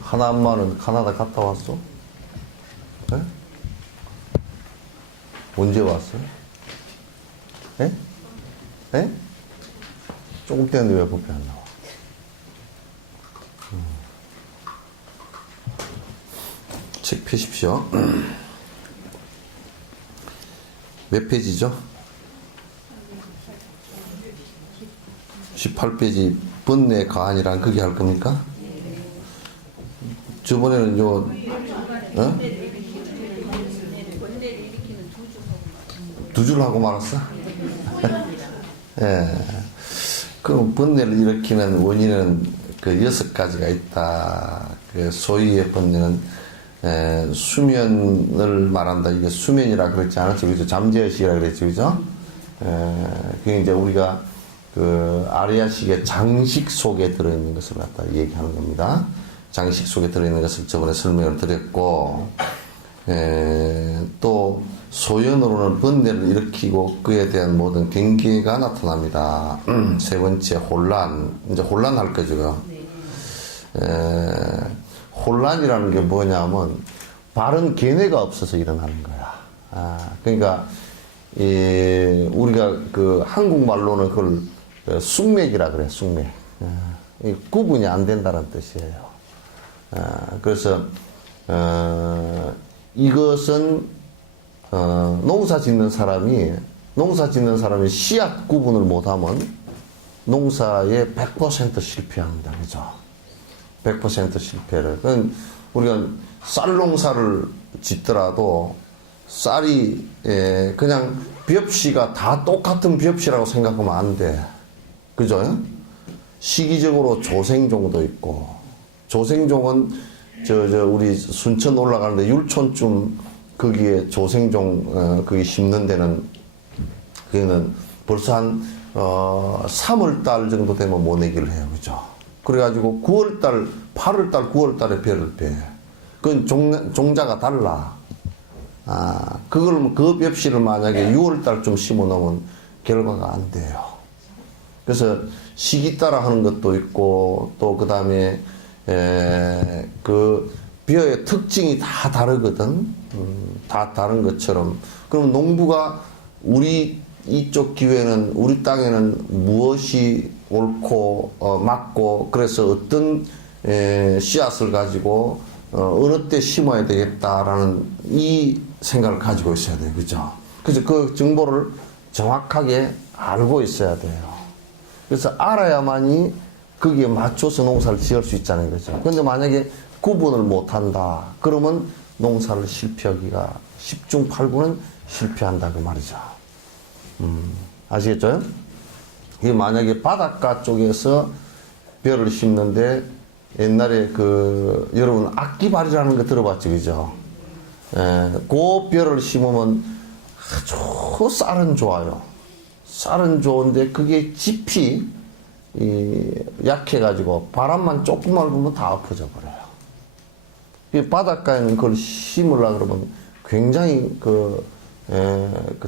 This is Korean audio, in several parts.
하나 엄마는 카나다 갔다 왔어? 네? 언제 왔어요? 예? 예? 조금 됐는데 왜 법에 안 나와? 책 펴십시오. 몇 페이지죠? 18페이지 번뇌 가안이란 그게 할 겁니까? 저번에는 요, 어? 두 줄 하고 말았어? 예. 그럼 번뇌를 일으키는 원인은 그 6가지가 있다. 그 소위의 번뇌는 수면을 말한다. 이게 수면이라 그랬지 않았죠? 그죠? 잠재의식이라 그랬죠? 그죠? 그게 이제 우리가 그 아리아식의 장식 속에 들어있는 것을 갖다 얘기하는 겁니다. 장식 속에 들어있는 것을 저번에 설명을 드렸고, 또 소연으로는 번뇌를 일으키고 그에 대한 모든 경계가 나타납니다. 세 번째 혼란, 이제 혼란할 거죠. 혼란이라는 게 뭐냐면 바른 견해가 없어서 일어나는 거야. 그러니까 우리가 그 한국말로는 그걸 숙맥이라 그래. 숙맥. 구분이 안 된다는 뜻이에요. 그래서 이것은 농사 짓는 사람이 씨앗 구분을 못하면 농사에 100% 실패합니다. 그죠? 100% 실패를. 우리가 쌀 농사를 짓더라도 쌀이 그냥 벽씨가 다 똑같은 벽씨라고 생각하면 안 돼. 그죠? 시기적으로 조생종도 있고, 조생종은 우리 순천 올라가는데 율촌쯤 거기에 조생종 거기 심는 데는 거기는 벌써 한 3월달 정도 되면 모내기를 해요. 그죠? 그래가지고 9월달, 8월달, 9월달에 벼를 빼. 그건 종자가 달라. 그 벽씨를 만약에 6월달쯤 심어 놓으면 결과가 안 돼요. 그래서 시기 따라 하는 것도 있고, 또 그 다음에 그 벼의 특징이 다 다르거든. 다 다른 것처럼. 그럼 농부가 우리 이쪽 기회는, 우리 땅에는 무엇이 옳고 맞고, 그래서 어떤 씨앗을 가지고 어느 때 심어야 되겠다라는 이 생각을 가지고 있어야 돼요. 그죠? 그래서 그 정보를 정확하게 알고 있어야 돼요. 그래서 알아야만이 거기에 맞춰서 농사를 지을 수 있잖아요. 그죠? 근데 만약에 구분을 못 한다. 그러면 농사를 실패하기가 10중 8구는 실패한다. 그 말이죠. 아시겠죠? 이게 만약에 바닷가 쪽에서 벼를 심는데 옛날에 여러분 악기발이라는 거 들어봤죠? 그죠? 그 벼를 심으면 아주 쌀은 좋아요. 쌀은 좋은데 그게 짚이 약해가지고 바람만 조금만 불면 다 엎어져 버려요. 바닷가에는 그걸 심으려고 그러면 굉장히 그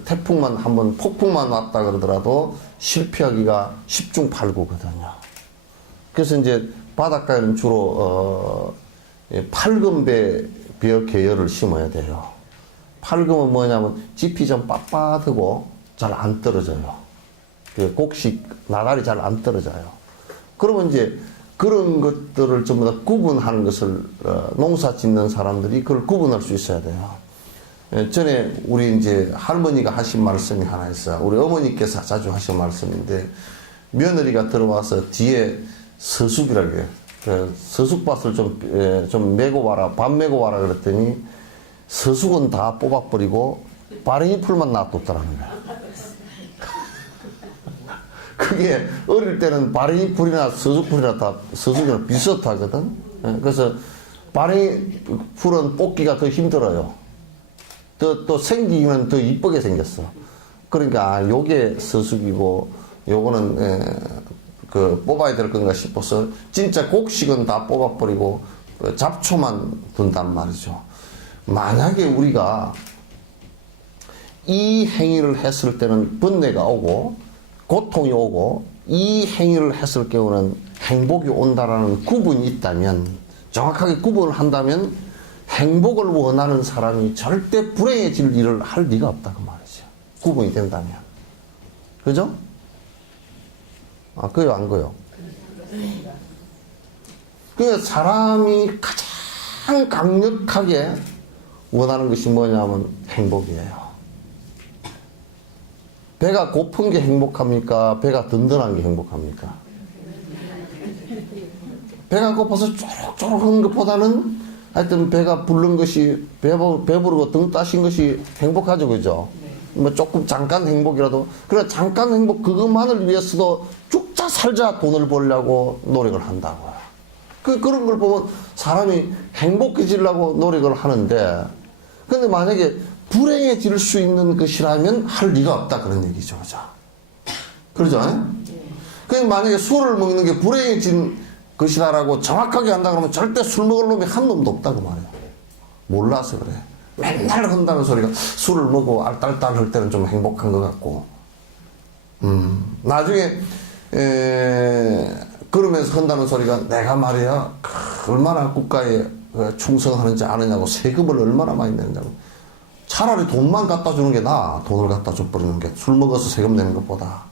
태풍만 한번 폭풍만 왔다 그러더라도 실패하기가 10중 8구거든요. 그래서 이제 바닷가에는 주로 팔금 벼 계열을 심어야 돼요. 팔금은 뭐냐면 짚이 좀 빳빳하고 잘 안 떨어져요. 그 곡식 나달이 잘 안 떨어져요. 그러면 이제 그런 것들을 전부 다 구분하는 것을 농사 짓는 사람들이 그걸 구분할 수 있어야 돼요. 전에 우리 이제 할머니가 하신 말씀이 하나 있어요. 우리 어머니께서 자주 하신 말씀인데, 며느리가 들어와서 뒤에 서숙이라고 해요. 서숙밭을 좀 메고 와라, 밥 메고 와라 그랬더니 서숙은 다 뽑아버리고 바랭이 풀만 놔뒀더라는 거야. 그게 어릴 때는 바랭이 풀이나 서숙 풀이나 다 서숙이랑 비슷하거든. 그래서 바랭이 풀은 뽑기가 더 힘들어요. 또 생기기는 더 이쁘게 생겼어. 그러니까 요게 서숙이고 요거는 뽑아야 될 건가 싶어서 진짜 곡식은 다 뽑아버리고 잡초만 둔단 말이죠. 만약에 우리가 이 행위를 했을 때는 번뇌가 오고 고통이 오고 이 행위를 했을 경우는 행복이 온다라는 구분이 있다면, 정확하게 구분을 한다면 행복을 원하는 사람이 절대 불행해질 일을 할 리가 없다 그 말이죠. 구분이 된다면. 그죠? 그요 안 그요? 그러니까 사람이 가장 강력하게 원하는 것이 뭐냐면 행복이에요. 배가 고픈 게 행복합니까? 배가 든든한 게 행복합니까? 배가 고파서 쪼록쪼록한 것보다는 하여튼 배가 부른 것이, 배부르고 등 따신 것이 행복하죠, 그죠? 뭐 조금 잠깐 행복이라도, 그래, 잠깐 행복, 그것만을 위해서도 죽자 살자 돈을 벌려고 노력을 한다고요. 그런 걸 보면 사람이 행복해지려고 노력을 하는데, 근데 만약에 불행해질 수 있는 것이라면 할 리가 없다 그런 얘기죠. 그죠? 그러죠? 그냥 만약에 술을 먹는 게 불행해진 것이다라고 정확하게 한다 그러면 절대 술 먹을 놈이 한 놈도 없다고 말해요. 몰라서 그래. 맨날 한다는 소리가 술을 먹고 알딸딸 할 때는 좀 행복한 것 같고, 나중에 그러면서 한다는 소리가 내가 말이야 얼마나 국가에 충성하는지 아느냐고, 세금을 얼마나 많이 내느냐고. 차라리 돈만 갖다 주는 게 나아. 돈을 갖다 줘버리는 게. 술 먹어서 세금 내는 것보다.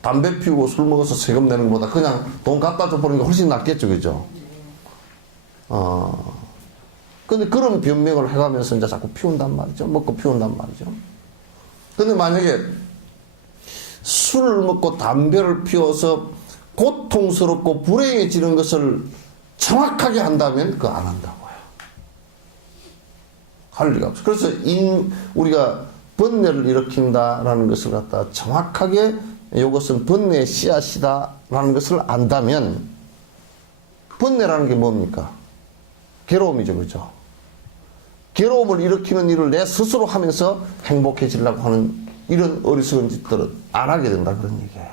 담배 피우고 술 먹어서 세금 내는 것보다 그냥 돈 갖다 줘버리는 게 훨씬 낫겠죠. 그죠? 근데 그런 변명을 해가면서 이제 자꾸 피운단 말이죠. 먹고 피운단 말이죠. 근데 만약에 술을 먹고 담배를 피워서 고통스럽고 불행해지는 것을 정확하게 한다면 그거 안 한다고요. 할 리가 없어요. 그래서 우리가 번뇌를 일으킨다라는 것을 갖다 정확하게 이것은 번뇌의 씨앗이다라는 것을 안다면, 번뇌라는 게 뭡니까? 괴로움이죠. 그죠? 괴로움을 일으키는 일을 내 스스로 하면서 행복해지려고 하는 이런 어리석은 짓들은 안 하게 된다 그런 얘기예요.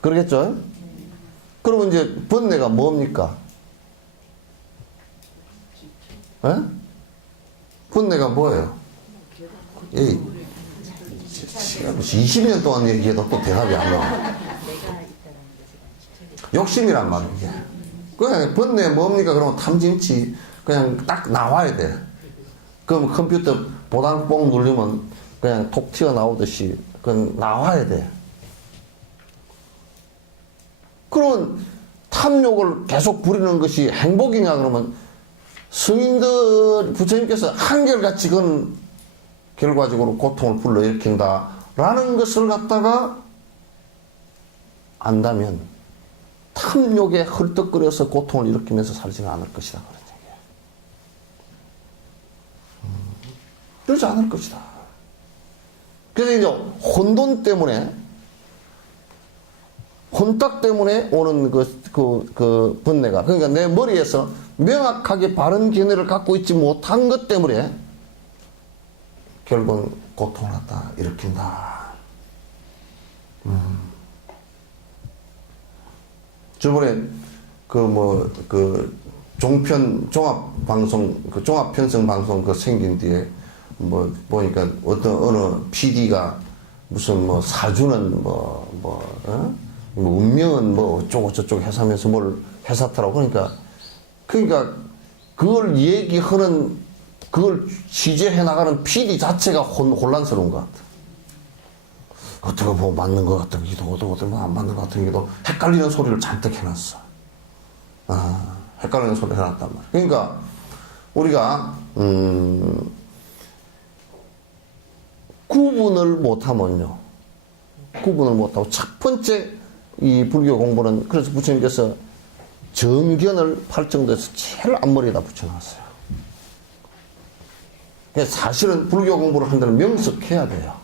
그러겠죠? 그러면 이제 번뇌가 뭡니까? 에? 번뇌가 뭐예요? 20년 동안 얘기해도 또 대답이 안 나와. 욕심이란 말이에요. 그냥 번뇌 뭡니까? 그러면 탐진치 그냥 딱 나와야 돼. 그럼 컴퓨터 보단 뽕 누르면 그냥 톡 튀어나오듯이 그건 나와야 돼. 그러면 탐욕을 계속 부리는 것이 행복이냐 그러면, 성인들 부처님께서 한결같이 그건 결과적으로 고통을 불러일으킨다라는 것을 갖다가 안다면 탐욕에 헐떡거려서 고통을 일으키면서 살지는 않을 것이다 그런 얘기예요. 그러지 않을 것이다. 그래서 이제 혼돈 때문에, 혼탁 때문에 오는 그 번뇌가, 그러니까 내 머리에서 명확하게 바른 견해를 갖고 있지 못한 것 때문에 결국은 고통을 갖다 일으킨다. 저번에 종합방송, 종합편성방송 생긴 뒤에 보니까 어느 PD가 무슨 사주는 운명은 어쩌고 저쩌고 해서하면서 뭘 해사더라고. 그러니까 그걸 얘기하는, 그걸 취재해 나가는 PD 자체가 혼란스러운 것 같아. 어떻게 보면 맞는 것 같기도 하고, 어떻게 보면 안 맞는 것 같기도, 헷갈리는 소리를 잔뜩 해놨어. 헷갈리는 소리를 해놨단 말이야. 그러니까 우리가 구분을 못하면요. 구분을 못하고, 첫 번째 이 불교 공부는, 그래서 부처님께서 정견을 팔정도에서 제일 앞머리에다 붙여놨어요. 사실은 불교 공부를 한다면 명석해야 돼요.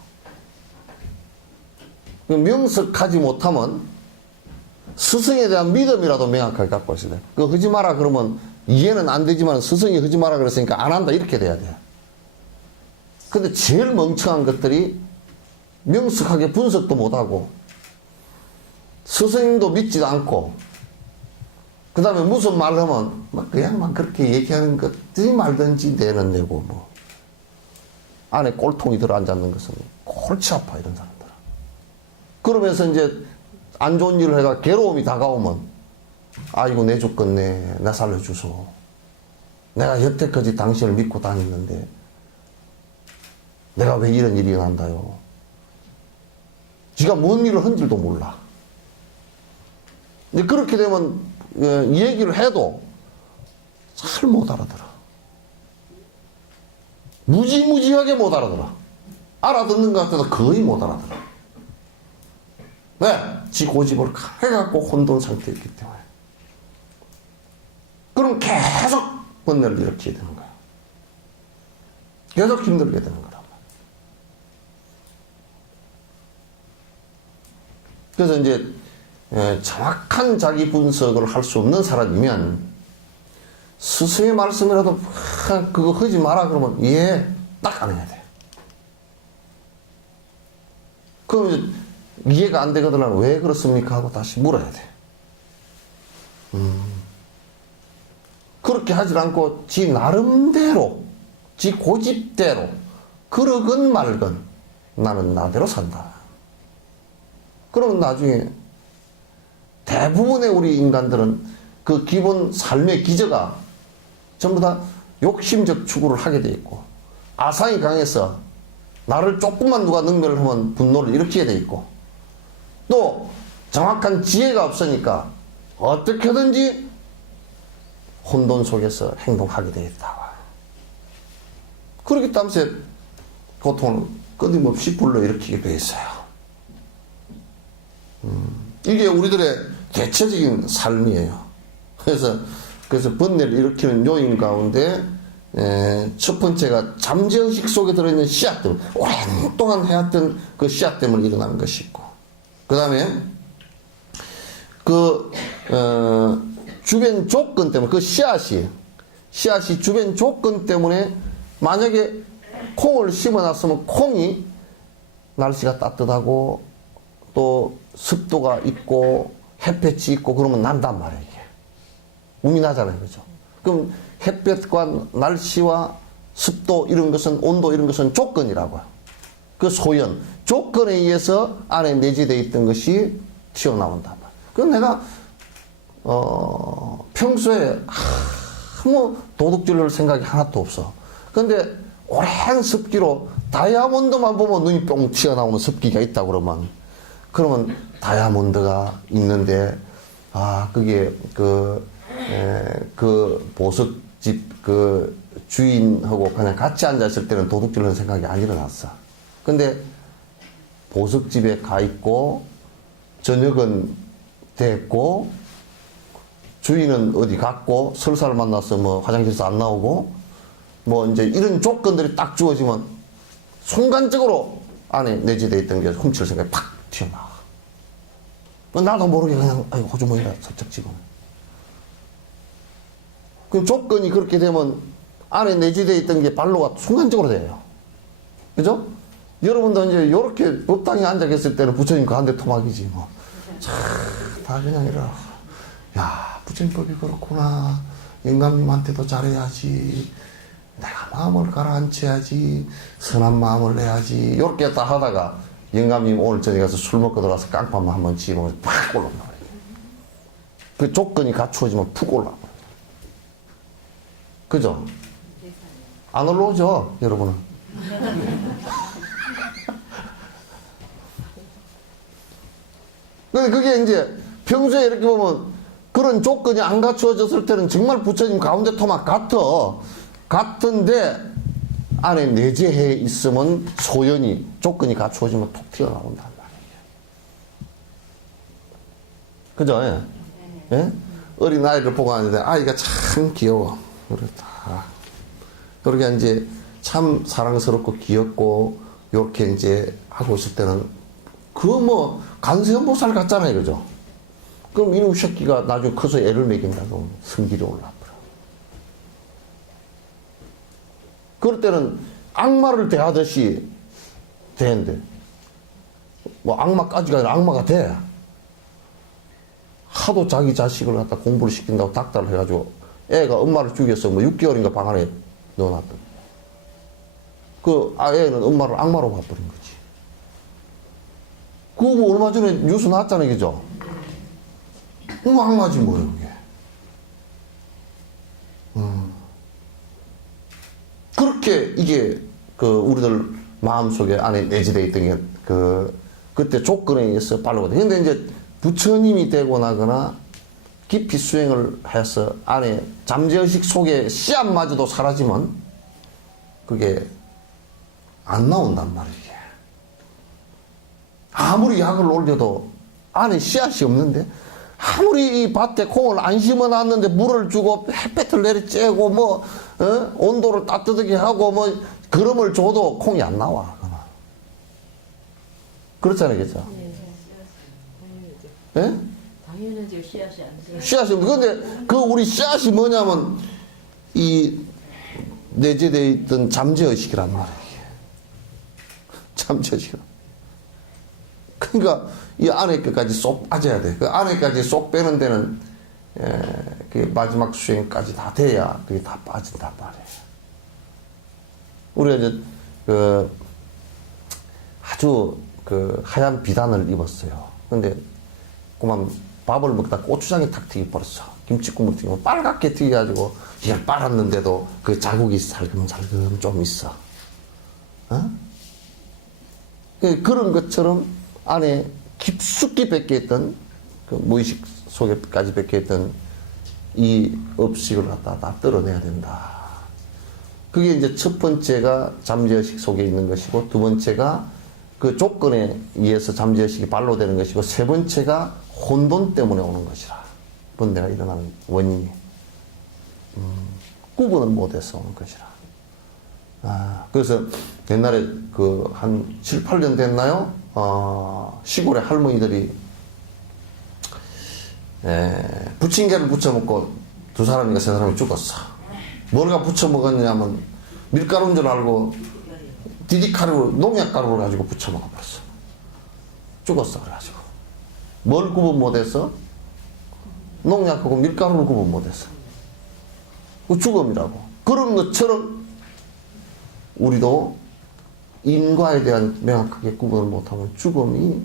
명석하지 못하면 스승에 대한 믿음이라도 명확하게 갖고 있어야 돼. 그거 하지 마라 그러면 이해는 안 되지만 스승이 하지 마라 그랬으니까 안 한다 이렇게 돼야 돼요. 근데 제일 멍청한 것들이 명석하게 분석도 못하고 스승님도 믿지도 않고, 그 다음에 무슨 말 하면, 그냥 막 그렇게 얘기하는 것들이 말든지 내는 내고, 뭐. 안에 꼴통이 들어 앉았는 것은 골치 아파, 이런 사람들. 그러면서 이제 안 좋은 일을 해가 괴로움이 다가오면, 아이고, 내 죽겠네. 나 살려주소. 내가 여태까지 당신을 믿고 다녔는데, 내가 왜 이런 일이 일어난다요? 지가 뭔 일을 한 줄도 몰라. 근데 그렇게 되면, 이 얘기를 해도 잘 못 알아들어. 무지무지하게 못 알아들어. 알아듣는 것 같아도 거의 못 알아들어. 왜? 지 고집을 해갖고 혼돈 상태에 있기 때문에. 그럼 계속 번뇌를 일으키게 되는 거야. 계속 힘들게 되는 거란 말이야. 그래서 이제 정확한 자기 분석을 할 수 없는 사람이면 스승의 말씀이라도 그거 하지 마라 그러면 딱 안 해야 돼. 그럼 이제 이해가 안 되거든. 왜 그렇습니까? 하고 다시 물어야 돼. 그렇게 하지 않고 지 나름대로, 지 고집대로 그러건 말건 나는 나대로 산다. 그러면 나중에 대부분의 우리 인간들은 그 기본 삶의 기저가 전부 다 욕심적 추구를 하게 돼 있고, 아상이 강해서 나를 조금만 누가 능멸을 하면 분노를 일으키게 돼 있고, 또 정확한 지혜가 없으니까 어떻게든지 혼돈 속에서 행동하게 돼 있다. 그렇기 때문에 고통을 끊임없이 불러일으키게 돼 있어요. 이게 우리들의 대체적인 삶이에요. 그래서 번뇌를 일으키는 요인 가운데 첫 번째가 잠재의식 속에 들어있는 씨앗들, 오랫동안 해왔던 그 씨앗 때문에 일어나는 것이 있고, 그 다음에 주변 조건 때문에, 그 씨앗이 주변 조건 때문에, 만약에 콩을 심어놨으면 콩이 날씨가 따뜻하고 또 습도가 있고 햇볕이 있고 그러면 난단 말이에요. 이게 운이 나잖아요. 그죠? 그럼 햇볕과 날씨와 습도 이런 것은, 온도 이런 것은 조건이라고요. 그 소연, 조건에 의해서 안에 내재되어 있던 것이 튀어나온단 말이에요. 그럼 내가 평소에 아무 도둑질을 생각이 하나도 없어. 근데 오랜 습기로 다이아몬드만 보면 눈이 뿅 튀어나오는 습기가 있다 그러면 다이아몬드가 있는데, 그게 그 보석집 그 주인하고 그냥 같이 앉았을 때는 도둑질하는 생각이 안 일어났어. 근데 보석집에 가 있고 저녁은 됐고 주인은 어디 갔고 설사를 만나서 뭐 화장실에서 안 나오고 뭐 이제 이런 조건들이 딱 주어지면 순간적으로 안에 내재되어 있던 게 훔칠 생각이 팍 튀어나와. 나도 모르게 그냥 호주머니가 살짝 집어. 그 조건이 그렇게 되면 안에 내재되어 있던 게 발로가 순간적으로 돼요. 그죠? 여러분도 이제 이렇게 법당에 앉아 계실 때는 부처님 그 한 대 토막이지 뭐. 다 그냥 이라. 야, 부처님법이 그렇구나. 영감님한테도 잘해야지. 내가 마음을 가라앉혀야지. 선한 마음을 내야지. 이렇게 다 하다가 영감님 오늘 저녁에 가서 술 먹고 들어와서 깡판만 한번 지으면 팍 올라온다. 그 조건이 갖추어지면 푹 올라와. 그죠? 안 올라오죠, 여러분은? 근데 그게 이제 평소에 이렇게 보면 그런 조건이 안 갖추어졌을 때는 정말 부처님 가운데 토막 같은데 안에 내재해 있으면 소연이 조건이 갖추어지면 톡 튀어나온단 말이에요. 그죠? 예? 예? 어린 아이를 보고 하는데 아이가 참 귀여워. 그렇다. 그렇게 이제 참 사랑스럽고 귀엽고 요렇게 이제 하고 있을 때는 뭐 간세음보살 같잖아요. 그죠? 그럼 이놈 새끼가 나중에 커서 애를 먹인다고 성질이 올라버려. 그럴 때는 악마를 대하듯이 되는데 뭐 악마까지가 아니라 악마가 돼. 하도 자기 자식을 갖다 공부를 시킨다고 닥달을 해가지고 애가 엄마를 죽였어. 뭐 6개월인가 방 안에 넣어놨던. 그 애는 엄마를 악마로 봐버린 거지. 그거 뭐 얼마 전에 뉴스 나왔잖아요, 그죠? 악마지 뭐예요, 그게. 그렇게 이게 그 우리들 마음속에 안에 내재되어 있던 게 그때 조건에 의해서 발로거든요. 근데 이제 부처님이 되고 나거나 깊이 수행을 해서 안에 잠재의식 속에 씨앗마저도 사라지면 그게 안 나온단 말이에요. 아무리 약을 올려도 안에 씨앗이 없는데, 아무리 이 밭에 콩을 안 심어놨는데 물을 주고 햇볕을 내리쬐고 뭐 온도를 따뜻하게 하고 뭐 그름을 줘도 콩이 안 나와. 그렇잖아요, 그죠? 예? 당연하죠. 씨앗이 안 돼요. 씨앗이, 근데 그 우리 씨앗이 뭐냐면 이 내재되어 있던 잠재의식이란 말이에요. 잠재의식. 그러니까 이 안에 끝까지 쏙 빠져야 돼. 그 안에까지 쏙 빼는 데는 그 마지막 수행까지 다 돼야 그게 다 빠진단 말이에요. 우리가 이제 그 아주 그 하얀 비단을 입었어요. 근데 그만 밥을 먹다 고추장이 탁 튀겨버렸어. 김치국물 튀기면 빨갛게 튀겨가지고 이게 빨았는데도 그 자국이 살금살금 좀 있어. 어? 그런 것처럼 안에 깊숙이 박혀있던 그 무의식 속에까지 박혀있던 이 업식을 갖다 다 떨어내야 된다. 그게 이제 첫 번째가 잠재의식 속에 있는 것이고, 두 번째가 그 조건에 의해서 잠재의식이 발로되는 것이고, 세 번째가 혼돈 때문에 오는 것이라. 번뇌가 일어나는 원인이. 구분을 못해서 오는 것이라. 그래서 옛날에 그 한 7, 8년 됐나요? 시골에 할머니들이 부침개를 부쳐 먹고 두 사람인가 세 사람이 죽었어. 뭘가 부쳐 먹었냐면 밀가루인 줄 알고 디디가루, 농약가루를 가지고 부쳐 먹어버렸어. 죽었어. 그래가지고 뭘 구분 못해서? 농약하고 밀가루를 구분 못했어. 그 죽음이라고. 그런 것처럼 우리도 인과에 대한 명확하게 구분을 못하면 죽음이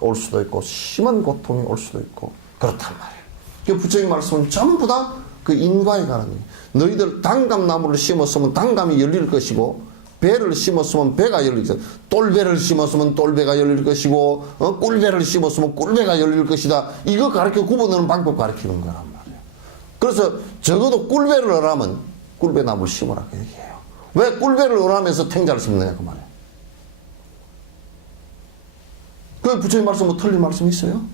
올 수도 있고 심한 고통이 올 수도 있고 그렇단 말이에요. 그 부처님 말씀은 전부 다 그 인과에 관한 거예요. 너희들 단감나무를 심었으면 단감이 열릴 것이고, 배를 심었으면 배가 열릴 것이다. 똘배를 심었으면 똘배가 열릴 것이고, 꿀배를 심었으면 꿀배가 열릴 것이다. 이거 가르쳐 구분하는 방법 가르치는 거란 말이에요. 그래서 적어도 꿀배를 하라면 꿀배나무를 심으라 그 얘기해요. 왜 꿀배를 하면서 탱자를 심느냐 그 말이에요. 그 부처님 말씀 뭐 틀린 말씀 있어요?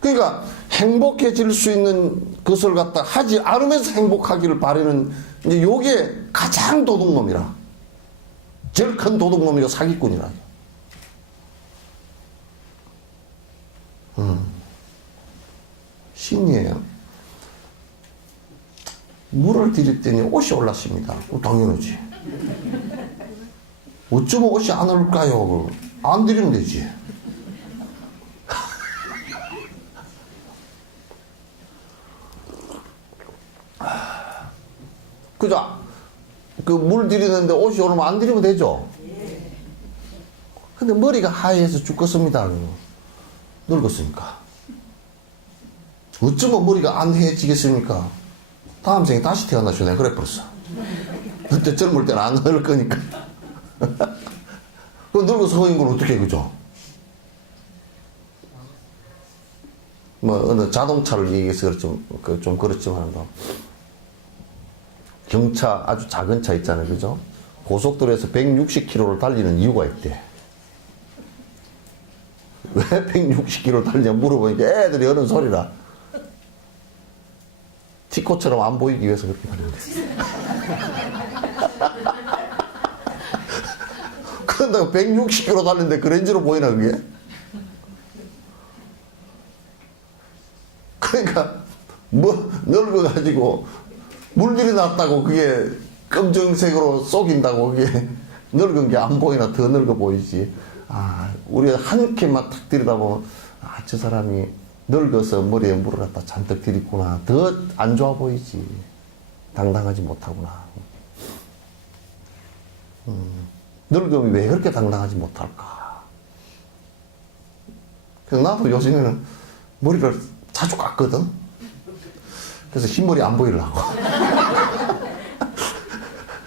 그러니까 행복해질 수 있는 것을 갖다 하지 않으면서 행복하기를 바라는 이제 요게 가장 도둑놈이라. 제일 큰 도둑놈이고 사기꾼이라. 신이에요. 물을 들였더니 옷이 올랐습니다. 당연하지. 어쩌면 옷이 안 올까요? 안 들이면 되지. 그죠? 그 물 들이는데 옷이 오르면 안 들이면 되죠? 근데 머리가 하얘서 죽겠습니다. 늙었으니까. 어쩌면 머리가 안 해지겠습니까? 다음 생에 다시 태어나죠. 내가 그래 버렸어. 그때 젊을 때는 안 늙을 거니까. 그 늙어서 허인 걸 어떻게 해, 그죠? 뭐, 어느 자동차를 얘기해서 좀 그렇지만, 경차, 아주 작은 차 있잖아요. 그죠? 고속도로에서 160km를 달리는 이유가 있대. 왜 160km 달리냐 물어보니까 애들이 하는 소리라. 티코처럼 안 보이기 위해서 그렇게 달리는데. 그런다고 160km 달리는데 그 렌즈로 보이나 그게? 그러니까 뭐 늙어가지고 물질이 났다고 그게 검정색으로 쏙인다고 그게 늙은 게 안 보이나 더 늙어 보이지. 우리가 한 캔만 탁 들이다 보면, 저 사람이 늙어서 머리에 물을 갖다 잔뜩 들이구나. 더 안 좋아 보이지. 당당하지 못하구나. 늙음이 왜 그렇게 당당하지 못할까? 그래서 나도 요즘에는 머리를 자주 깎거든? 그래서 흰머리 안 보이려고.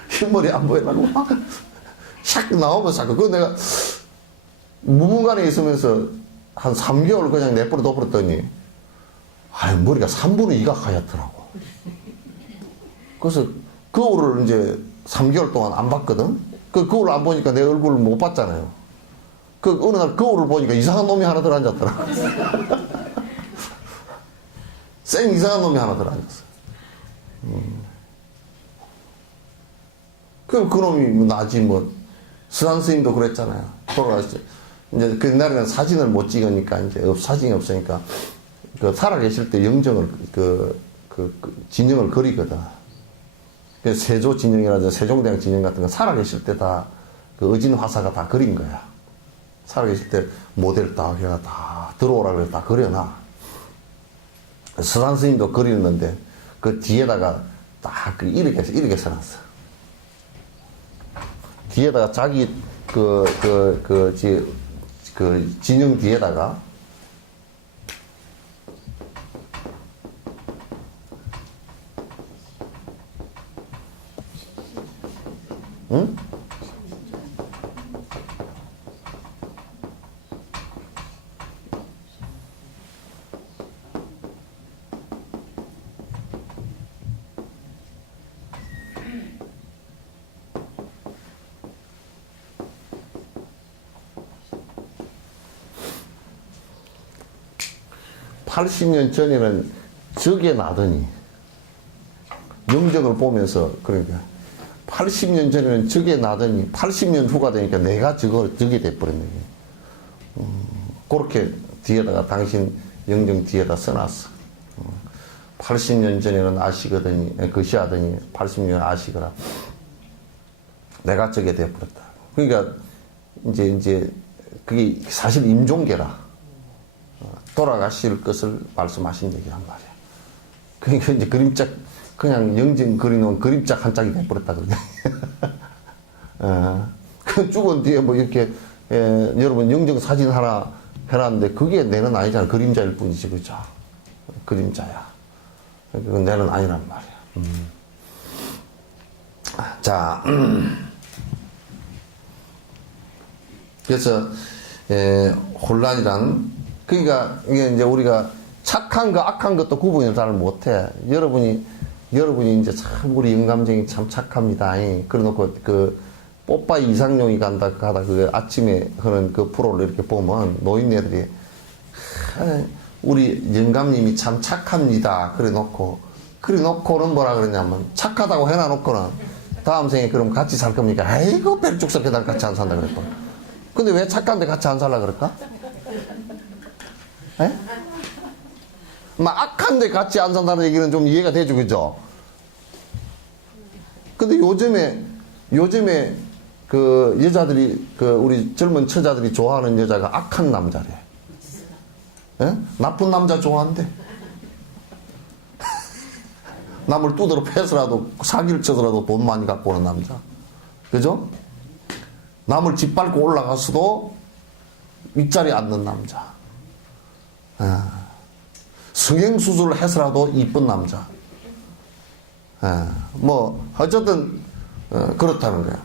흰머리 안 보이려고. 샥 나오면 자꾸. 그 내가 무분간에 있으면서 한 3개월 그냥 내버려 둬버렸더니, 머리가 3분의 2가 하얗더라고. 그래서 거울을 이제 3개월 동안 안 봤거든? 그 거울 안 보니까 내 얼굴을 못 봤잖아요. 그 어느 날 거울을 보니까 이상한 놈이 하나 들어앉았더라고. 쌩 이상한 놈이 하나 들어앉았어. 그럼 그 놈이 나지 뭐. 스산 스님도 그랬잖아요. 돌아가셨죠. 이제 그 옛날에는 사진을 못 찍으니까 이제 사진이 없으니까 그 살아계실 때 영정을 그 진영을 그리거든. 그 세조 진영이라든지 세종대왕 진영 같은 거 살아계실 때 다 그 의진 화사가 다 그린 거야. 살아계실 때 모델 다 그냥 다 들어오라 그래 다 그려놔. 스산 스님도 그리는데 그 뒤에다가 딱 이렇게 써놨어. 뒤에다가 자기 그 진영 뒤에다가 응? 80년 전에는 적에 나더니 영정을 보면서 그러니까 80년 전에는 적에 나더니 80년 후가 되니까 내가 적이 돼버렸네. 그렇게 뒤에다가 당신 영정 뒤에다 써놨어. 80년 전에는 아시거더니 거시하더니 80년 아시거라. 내가 적게 돼버렸다. 그러니까 이제 그게 사실 임종계라. 돌아가실 것을 말씀하신 얘기란 말이야. 그러니까 이제 그림짝, 그냥 영정 그리는 그림짝 한 짝이 돼버렸다, 그러네. 그 죽은 뒤에 뭐 이렇게, 여러분 영정 사진 하나 해놨는데 그게 내는 아니잖아. 그림자일 뿐이지, 그죠? 그림자야. 그건 내는 아니란 말이야. 자, 그래서, 혼란이란, 그러니까 이게 이제 우리가 착한 거 악한 것도 구분을 잘 못해. 여러분이 이제 참 우리 영감쟁이 참 착합니다. 그래놓고 그 뽀빠이 이상용이 가다 그 아침에 하는 그 프로를 이렇게 보면 노인네들이 우리 영감님이 참 착합니다. 그래놓고는 뭐라 그러냐면 착하다고 해놔놓고는 다음 생에 그럼 같이 살 겁니까? 아이고 벨죽석해달 같이 안 산다 그랬고. 근데 왜 착한데 같이 안 살라 그럴까? 에? 막 악한데 같이 안 산다는 얘기는 좀 이해가 되죠, 그죠? 근데 요즘에 그 여자들이, 그 우리 젊은 처자들이 좋아하는 여자가 악한 남자래. 에? 나쁜 남자 좋아한대. 남을 두드러 패서라도, 사기를 쳐서라도 돈 많이 갖고 오는 남자. 그죠? 남을 짓밟고 올라가서도 윗자리에 앉는 남자. 성형수술을 해서라도 이쁜 남자. 뭐, 어쨌든, 그렇다는 거야.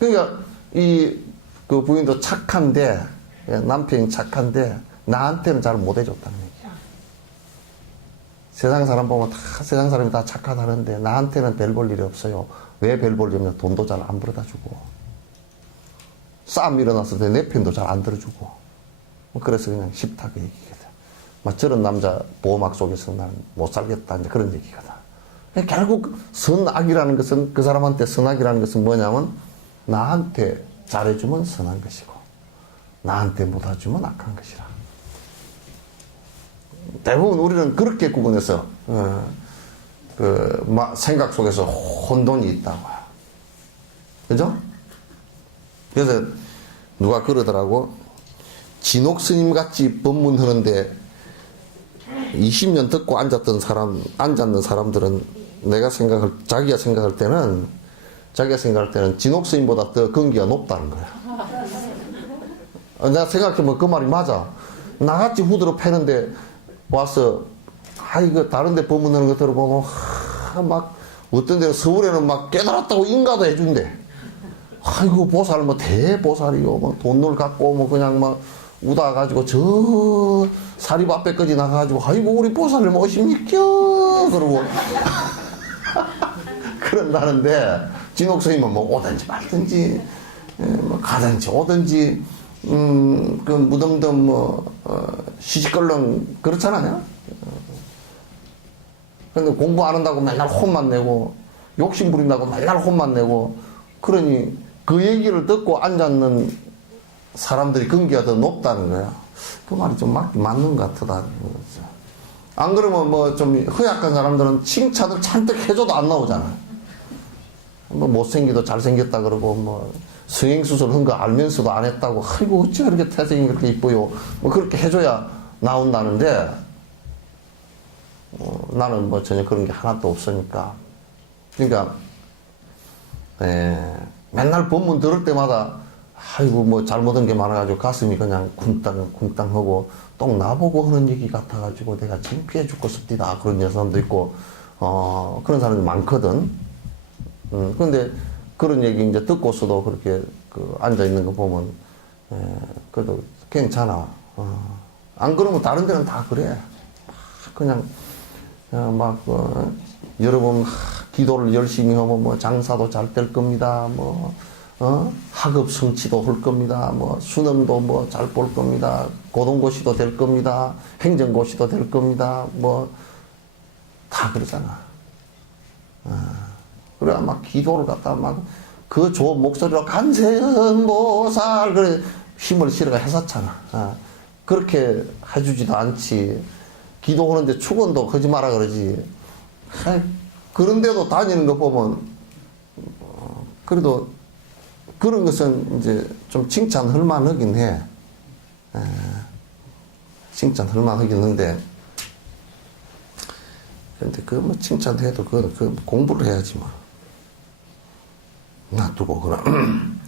그러니까, 그 부인도 착한데, 남편이 착한데, 나한테는 잘 못해줬다는 얘기야. 세상 사람 보면 세상 사람이 다 착하다는데, 나한테는 별 볼 일이 없어요. 왜 별 볼 일이 없냐? 돈도 잘 안 벌어다 주고. 싸움 일어났을 때 내 편도 잘 안 들어주고. 그래서 그냥 쉽다고 얘기거든. 막 저런 남자 보호막 속에서 나는 못 살겠다. 이제 그런 얘기거든. 결국 선악이라는 것은 그 사람한테 선악이라는 것은 뭐냐면 나한테 잘해주면 선한 것이고 나한테 못해주면 악한 것이라. 대부분 우리는 그렇게 구분해서 생각 속에서 혼돈이 있다고요. 그죠? 그래서 누가 그러더라고. 진옥 스님 같이 법문하는데 20년 듣고 앉았는 사람들은 자기가 생각할 때는 진옥 스님보다 더 근기가 높다는 거야. 내가 생각해보면 그 말이 맞아. 나같이 후드로 패는데 와서, 이거 다른데 법문하는 거 들어보면, 막, 어떤 데는 서울에는 막 깨달았다고 인가도 해준대. 아이고, 보살, 뭐, 대보살이요. 뭐, 돈을 갖고, 뭐, 그냥 막, 우다가지고, 저, 사립 앞에까지 나가가지고, 아이고, 우리 보살을 모십니까? 그러고. 그런다는데, 진옥 스님은 뭐, 오든지 말든지, 뭐, 가든지 오든지, 그 무덤도 뭐, 시시껄렁, 그렇잖아요? 근데 공부 안 한다고 맨날 혼만 내고, 욕심 부린다고 맨날 혼만 내고, 그러니 그 얘기를 듣고 앉았는 사람들이 근기가 더 높다는 거야. 그 말이 좀 맞는 것 같다. 안 그러면 뭐 좀 허약한 사람들은 칭찬을 잔뜩 해줘도 안 나오잖아. 뭐 못생기도 잘생겼다 그러고, 뭐 성형수술 한 거 알면서도 안 했다고, 아이고, 어째 그렇게 태생이 그렇게 이뻐요. 뭐 그렇게 해줘야 나온다는데, 나는 뭐 전혀 그런 게 하나도 없으니까. 그러니까, 맨날 법문 들을 때마다, 아이고, 뭐 잘못한 게 많아가지고 가슴이 그냥 쿵땅쿵땅하고, 똥 나보고 하는 얘기 같아가지고 내가 창피해 죽겠습니다. 그런 사람도 있고, 그런 사람도 많거든. 근데 그런 얘기 이제 듣고서도 그렇게 앉아있는 거 보면, 그래도 괜찮아. 안 그러면 다른 데는 다 그래. 그냥, 여러분, 기도를 열심히 하면 뭐 장사도 잘 될 겁니다. 뭐, 학업 성취도 할 겁니다. 뭐, 수능도 뭐 잘 볼 겁니다. 고등고시도 될 겁니다. 행정고시도 될 겁니다. 뭐, 다 그러잖아. 그래, 막 기도를 갖다 그 좋은 목소리로 간세음보살, 그래, 힘을 실어가 했었잖아. 그렇게 해주지도 않지. 기도하는데 축원도 하지 마라 그러지. 그런데도 다니는 거 보면, 그래도 그런 것은 이제 좀 칭찬할 만하긴 해. 칭찬할 만하긴 한데, 근데 뭐 칭찬해도 그 공부를 해야지 뭐. 놔두고, 그럼.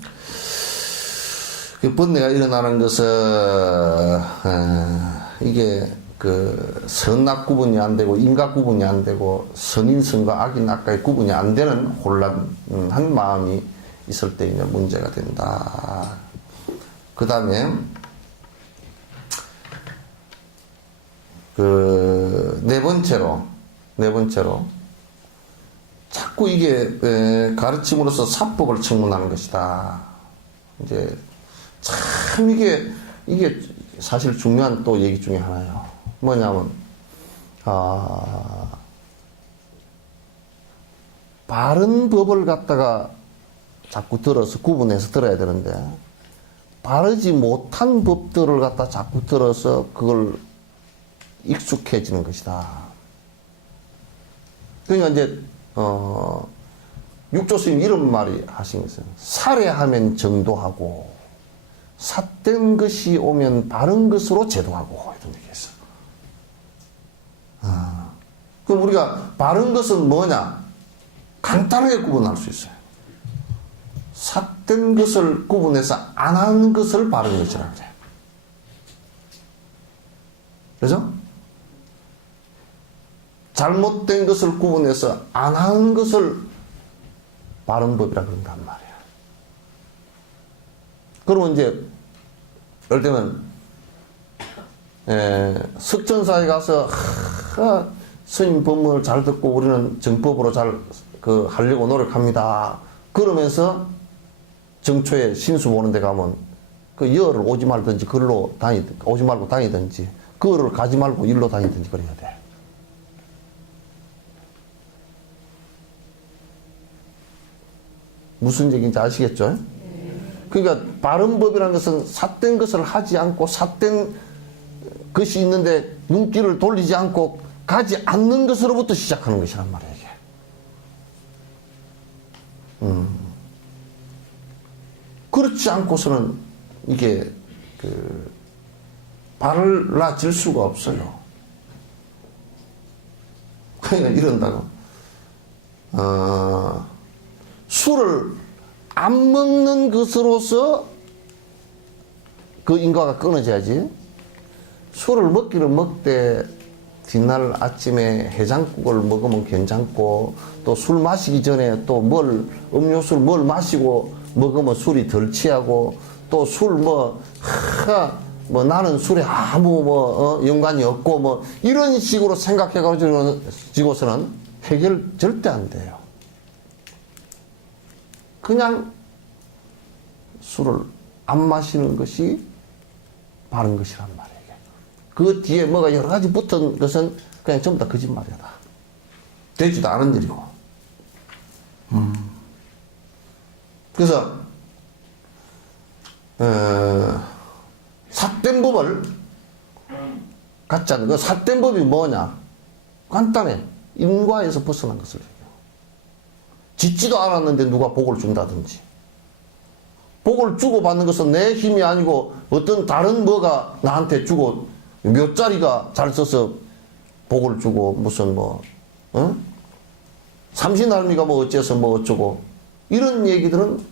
그 번뇌가 일어나는 것은, 이게, 선악 구분이 안 되고, 인각 구분이 안 되고, 선인선과 악인악과의 구분이 안 되는 혼란한 마음이 있을 때 이제 문제가 된다. 그 다음에, 네 번째로, 자꾸 이게 가르침으로써 사법을 청문하는 것이다. 이제 참 이게 사실 중요한 또 얘기 중에 하나예요. 뭐냐면 바른 법을 갖다가 자꾸 들어서 구분해서 들어야 되는데 바르지 못한 법들을 갖다 자꾸 들어서 그걸 익숙해지는 것이다. 그러니까 이제 육조스님 이런 말이 하신 것은 살해하면 정도하고 삿된 것이 오면 바른 것으로 제도하고 이런 얘기했어. 그럼 우리가 바른 것은 뭐냐? 간단하게 구분할 수 있어요. 삿된 것을 구분해서 안 하는 것을 바른 것이라고 그래요. 그죠? 잘못된 것을 구분해서 안 하는 것을 바른 법이라 그런단 말이야. 그러면 이제, 예를 들면, 석전사에 가서, 스님 법문을 잘 듣고 우리는 정법으로 잘, 하려고 노력합니다. 그러면서 정초에 신수 보는 데 가면, 열을 오지 말든지, 오지 말고 다니든지, 그를 가지 말고 일로 다니든지 그래야 돼. 무슨 얘기인지 아시겠죠? 그러니까 바른 법이라는 것은 삿된 것을 하지 않고 삿된 것이 있는데 눈길을 돌리지 않고 가지 않는 것으로부터 시작하는 것이란 말이에요. 이게. 그렇지 않고서는 이게 발라질 수가 없어요. 그러니까 이런다고. 술을 안 먹는 것으로서 그 인과가 끊어져야지. 술을 먹기는 먹되 뒷날 아침에 해장국을 먹으면 괜찮고, 또 술 마시기 전에 또 음료수를 뭘 마시고 먹으면 술이 덜 취하고, 또 술 나는 술에 아무 연관이 없고 이런 식으로 생각해가지고서는 해결 절대 안 돼요. 그냥 술을 안 마시는 것이 바른 것이란 말이에요. 그 뒤에 뭐가 여러 가지 붙은 것은 그냥 전부 다 거짓말이다. 되지도 않은 일이고. 그래서 삿된 법을 갖지 않는, 그 삿된 법이 뭐냐? 간단해. 인과에서 벗어난 것을 얘기해요. 짓지도 않았는데 누가 복을 준다든지, 복을 주고받는 것은 내 힘이 아니고 어떤 다른 뭐가 나한테 주고, 몇 자리가 잘 써서 복을 주고, 무슨 삼신할미가 어째서 어쩌고, 이런 얘기들은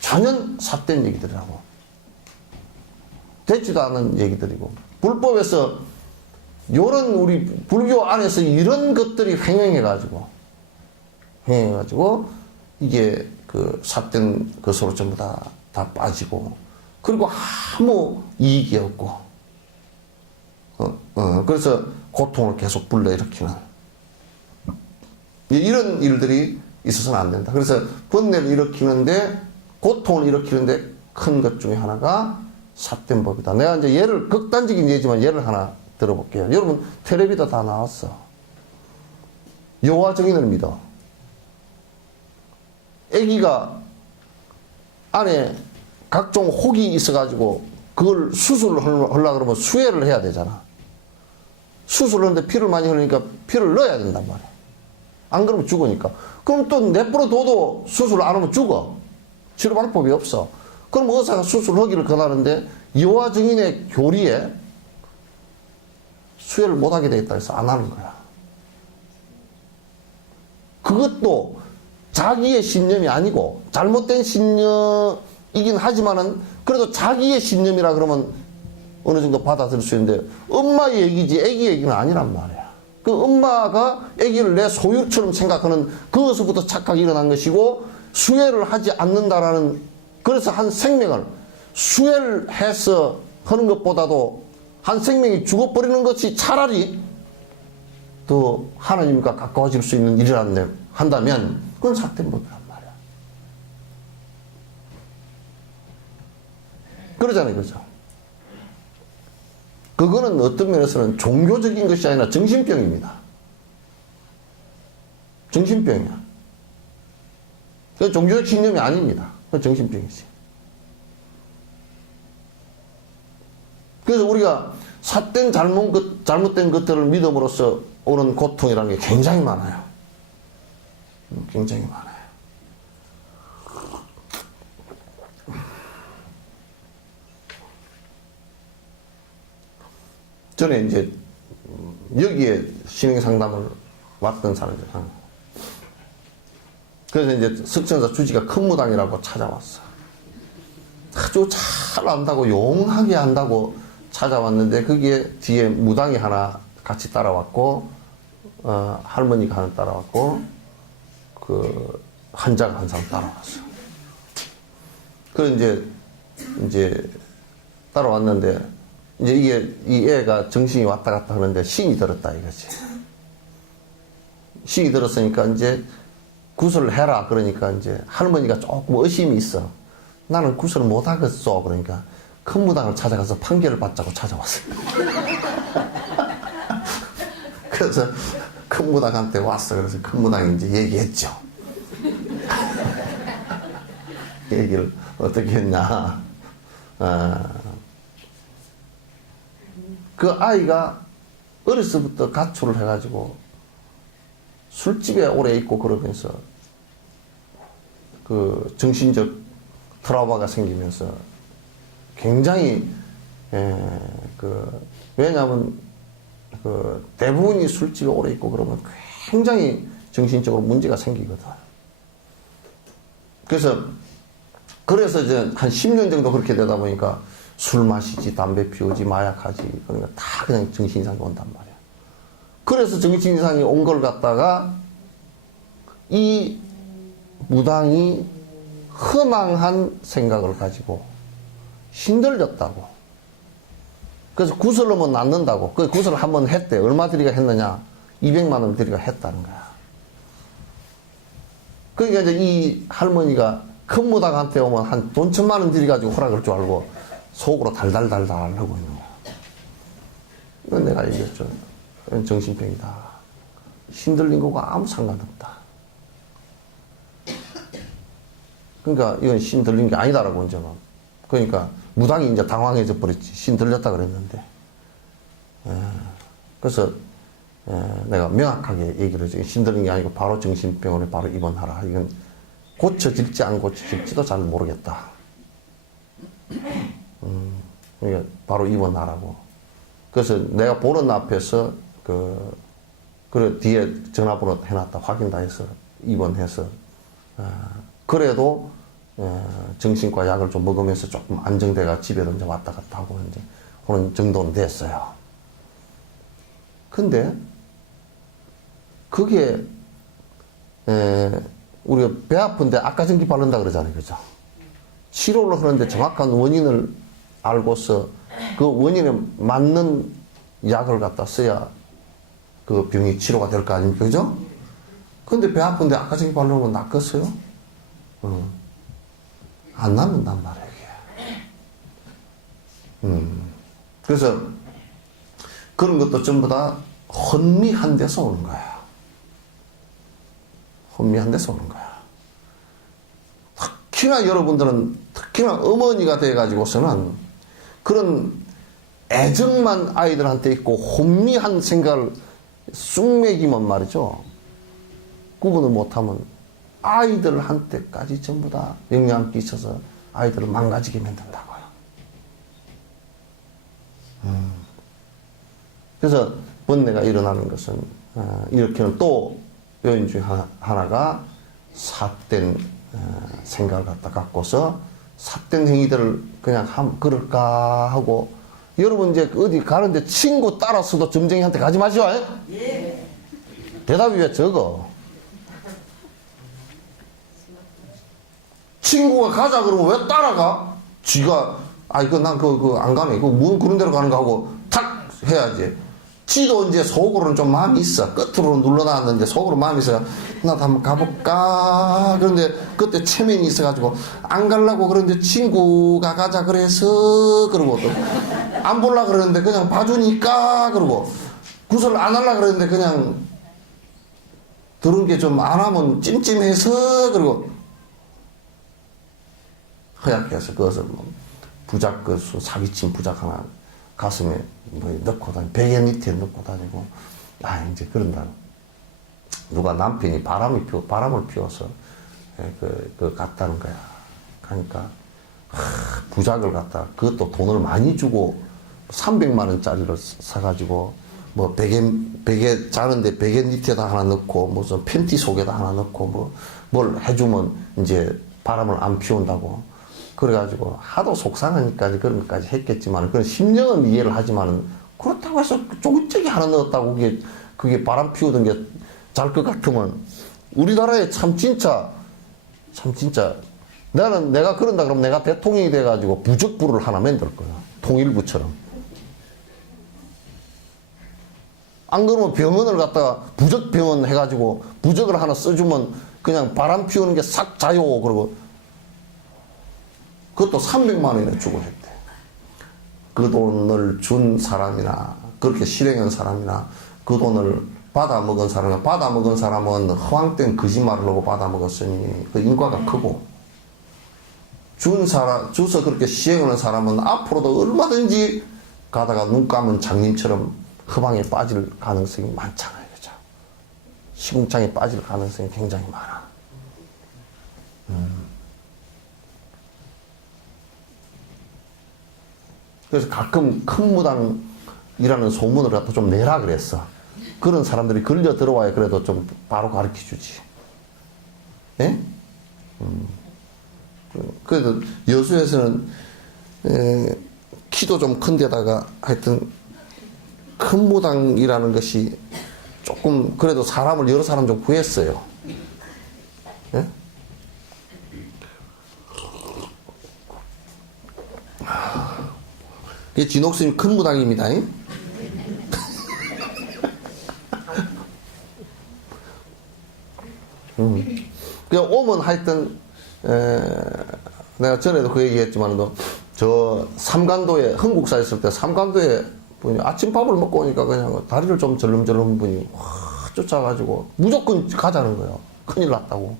전혀 삿된 얘기들이라고. 되지도 않은 얘기들이고, 불법에서 요런 우리 불교 안에서 이런 것들이 횡행해가지고 이게 삿된 것으로 전부 다 빠지고, 그리고 아무 이익이 없고, 그래서 고통을 계속 불러일으키는 이런 일들이 있어서는 안 된다. 그래서 번뇌를 일으키는데, 고통을 일으키는데 큰 것 중에 하나가 삿된 법이다. 내가 이제 예를, 극단적인 예지만 예를 하나 들어볼게요. 여러분, 텔레비도 다 나왔어. 여호와 증인을 믿어. 아기가 안에 각종 혹이 있어가지고 그걸 수술을 하려고 그러면 수혈을 해야 되잖아. 수술을 하는데 피를 많이 흘리니까 피를 넣어야 된단 말이야. 안 그러면 죽으니까. 그럼 또 내버려 둬도 수술 안 하면 죽어. 치료 방법이 없어. 그럼 의사가 수술하기를 권하는데 여호와 증인의 교리에 수혈을 못하게 되어 있다 해서 안 하는 거야. 그것도 자기의 신념이 아니고 잘못된 신념이긴 하지만은 그래도 자기의 신념이라 그러면 어느 정도 받아들일 수 있는데, 엄마의 얘기지 애기 얘기는 아니란 말이야. 그 엄마가 애기를 내 소유처럼 생각하는 그것부터 착각이 일어난 것이고, 수혈을 하지 않는다라는, 그래서 한 생명을 수혈해서 하는 것보다도 한 생명이 죽어버리는 것이 차라리 더 하나님과 가까워질 수 있는 일이라 한다면 그건 삿된 법이란 말이야. 그러잖아요. 그죠? 그거는 어떤 면에서는 종교적인 것이 아니라 정신병입니다. 정신병이야. 그 종교적 신념이 아닙니다. 그 정신병이지. 그래서 우리가 삿된 잘못된 것들을 믿음으로써 오는 고통이라는 게 굉장히 많아요. 굉장히 많아요. 전에 이제 여기에 신앙 상담을 왔던 사람들. 그래서 이제 석천사 주지가 큰 무당이라고 찾아왔어. 아주 잘 안다고, 용하게 한다고 찾아왔는데, 거기에 뒤에 무당이 하나 같이 따라왔고, 할머니가 하나 따라왔고, 그 환자가 한 사람 따라왔어. 그래서 이제 따라왔는데, 이제 이 애가 정신이 왔다 갔다 하는데 신이 들었다 이거지. 신이 들었으니까 이제 구슬을 해라. 그러니까 이제 할머니가 조금 의심이 있어. 나는 구슬을 못 하겠어. 그러니까 큰 무당을 찾아가서 판결을 받자고 찾아왔어요. 그래서 큰 무당한테 왔어. 그래서 큰 무당이 이제 얘기했죠. 얘기를 어떻게 했냐. 그 아이가 어려서부터 가출을 해가지고 술집에 오래 있고 그러면서 그 정신적 트라우마가 생기면서 굉장히 왜냐하면 대부분이 술집에 오래 있고 그러면 굉장히 정신적으로 문제가 생기거든. 그래서 이제 한 10년 정도 그렇게 되다 보니까 술 마시지, 담배 피우지, 마약하지, 그러니까 다 그냥 정신이상이 온단 말이야. 그래서 정신이상이 온 걸 갖다가 이 무당이 허망한 생각을 가지고 신들렸다고. 그래서 구슬하면 낫는다고. 그 구슬을 한번 했대. 얼마 들이가 했느냐? 200만 원 들이가 했다는 거야. 그러니까 이제 이 할머니가 큰 무당한테 오면 한 돈 1,000만 원 들여가지고 허락할 줄 알고 속으로 달달달달 하고 있는 거야. 이건 내가 얘기했죠. 이건 정신병이다. 신들린 거고 아무 상관없다. 그러니까 이건 신 들린 게 아니다라고 이제 막. 그러니까 무당이 이제 당황해져 버렸지. 신 들렸다 그랬는데. 그래서 내가 명확하게 얘기를 해줘. 신 들린 게 아니고 바로 정신병원에 바로 입원하라. 이건 고쳐질지 안 고쳐질지도 잘 모르겠다. 그러니까 바로 입원하라고. 그래서 내가 보는 앞에서 그래 뒤에 전화번호 해놨다. 확인 다 해서 입원해서 그래도 정신과 약을 좀 먹으면서 조금 안정돼가 집에도 이제 왔다 갔다 하고 이제 그런 정도는 됐어요. 근데 그게 우리가 배 아픈데 악가전기 바른다 그러잖아요, 그죠? 치료를 하는데 정확한 원인을 알고서 그 원인에 맞는 약을 갖다 써야 그 병이 치료가 될 거 아닙니까, 그죠? 근데 배 아픈데 악가전기 바르면 낫겠어요? 안 낫는단 말이에요, 이게. 그래서 그런 것도 전부 다 혼미한 데서 오는 거야. 혼미한 데서 오는 거야. 특히나 여러분들은, 특히나 어머니가 돼가지고서는 그런 애정만 아이들한테 있고 혼미한 생각을 쑥맥이면 말이죠. 구분을 못하면 아이들한테까지 전부 다 영향을 끼쳐서 아이들을 망가지게 만든다고요. 그래서 번뇌가 일어나는 것은 이렇게는 또 요인 중에 하나가 삿된 생각을 갖고서 삿된 행위들을 그냥 그럴까 하고. 여러분 이제 어디 가는데 친구 따라서도 점쟁이한테 가지 마시오. 예. 대답이 왜 적어? 친구가 가자 그러면 왜 따라가? 지가 난 안 가네. 문 그런 데로 가는가 하고 탁 해야지. 지도 이제 속으로는 좀 마음이 있어. 끝으로 눌러놨는데 속으로 마음이 있어. 나도 한번 가볼까? 그런데 그때 체면이 있어가지고 안 가려고 그러는데 친구가 가자 그래서 그러고 또 안 볼라 그러는데 그냥 봐주니까 그러고 구슬 안 하려 그러는데 그냥 들은 게 좀 안 하면 찜찜해서 그러고 허약해서 그것을 부작 사기친 부작 하나 가슴에 넣고 다니고 베개 밑에 넣고 다니고 이제 그런다. 누가 남편이 바람을 피워서 갔다는 거야. 그러니까 부작을 갖다 그것도 돈을 많이 주고 300만 원짜리를 사가지고 베개 자는데 베개 밑에다 하나 넣고 무슨 팬티 속에다 하나 넣고 뭘 해주면 이제 바람을 안 피운다고. 그래가지고 하도 속상하니까 그런 것까지 했겠지만 그런 심령은 이해를 하지만은 그렇다고 해서 조금짜리 하나 넣었다고 그게 바람 피우던 게 잘 것 같으면 우리나라에 참 진짜 내가 그런다 그러면 내가 대통령이 돼가지고 부적부를 하나 만들 거야. 통일부처럼. 안 그러면 병원을 갖다가 부적병원 해가지고 부적을 하나 써주면 그냥 바람 피우는 게 싹 자요. 그러고 그것도 300만 원이나 주고 했대. 그 돈을 준 사람이나 그렇게 실행한 사람이나 그 돈을 받아먹은 사람은 허황된 거짓말을 하고 받아먹었으니 그 인과가 크고 주서 그렇게 시행하는 사람은 앞으로도 얼마든지 가다가 눈 감은 장님처럼 허방에 빠질 가능성이 많잖아요. 그죠? 시궁창에 빠질 가능성이 굉장히 많아. 그래서 가끔 큰 무당이라는 소문을 갖다 좀 내라 그랬어. 그런 사람들이 걸려 들어와야 그래도 좀 바로 가르쳐 주지. 예? 그래도 여수에서는 키도 좀 큰 데다가 하여튼 큰 무당이라는 것이 조금 그래도 사람을 여러 사람 좀 구했어요. 예? 이 진옥스님 큰 무당입니다. 잉? 그냥 오면 하여튼 내가 전에도 그 얘기했지만도 저 삼간도에 흥국사 있을 때 삼간도에 분이 아침밥을 먹고 오니까 그냥 다리를 좀 절름절름 분이 확 쫓아가지고 무조건 가자는 거예요. 큰일 났다고.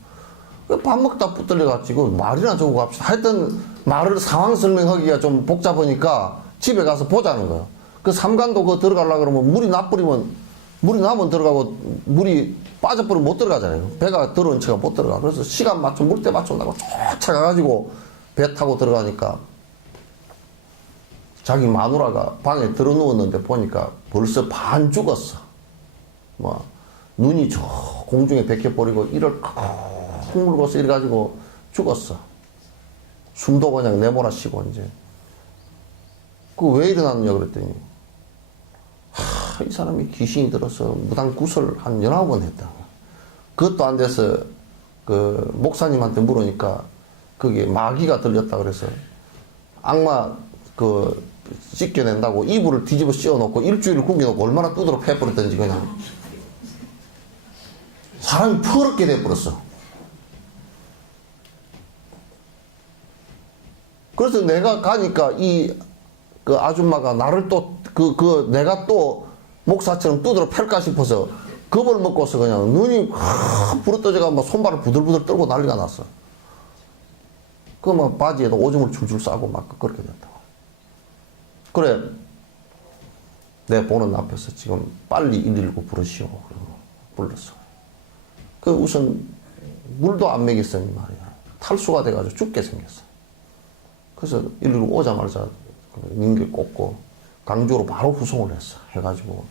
밥 먹다 붙들려가지고 말이나 주고 갑시다. 하여튼 말을 상황 설명하기가 좀 복잡하니까 집에 가서 보자는 거예요. 그 삼간도 그 들어가려고 그러면 물이 나면 들어가고 물이 빠져버리면 못 들어가잖아요. 배가 들어온 채가 못 들어가. 그래서 시간 맞춰 물때 맞춘다고 쫓아가가지고 배 타고 들어가니까 자기 마누라가 방에 들어 누웠는데 보니까 벌써 반 죽었어. 뭐 눈이 저 공중에 베껴버리고 이를 쿵 물고서 이래가지고 죽었어. 숨도 그냥 내몰아쉬고 이제. 그 왜 일어났느냐 그랬더니 이 사람이 귀신이 들어서 무당 구설 한 19번 했다. 그것도 안 돼서 그 목사님한테 물으니까 그게 마귀가 들렸다 그래서 악마 그 씻겨낸다고 이불을 뒤집어 씌워놓고 일주일을 구겨놓고 얼마나 두드러 패버렸던지 그냥 사람이 퍼렇게 돼버렸어. 그래서 내가 가니까 그 아줌마가 나를 또 내가 또 목사처럼 두드러 팰까 싶어서 겁을 먹고서 그냥 눈이 확 부르떠져가 막 손발을 부들부들 떨고 난리가 났어. 그 막 바지에도 오줌을 줄줄 싸고 막 그렇게 됐다고. 그래 내 보는 앞에서 지금 빨리 119 부르시오. 그러고 불렀어. 그 우선 물도 안 먹였으니 말이야. 탈수가 돼가지고 죽게 생겼어. 그래서 119 오자마자 인계 꽂고 강주로 바로 후송을 했어. 해가지고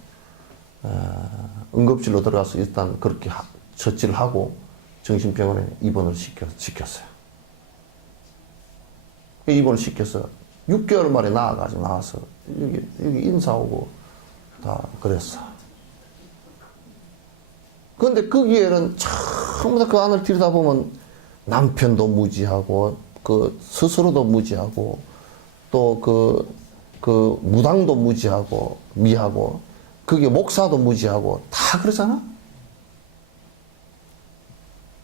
응급실로 들어가서 일단 그렇게 처치를 하고 정신병원에 입원을 시켰어요. 입원을 시켜서 6개월 만에 나와서 여기 인사하고 다 그랬어. 그런데 거기에는 전부 다 그 안을 들여다보면 남편도 무지하고 그 스스로도 무지하고 또 그 무당도 무지하고 미하고 그게 목사도 무지하고 다 그러잖아.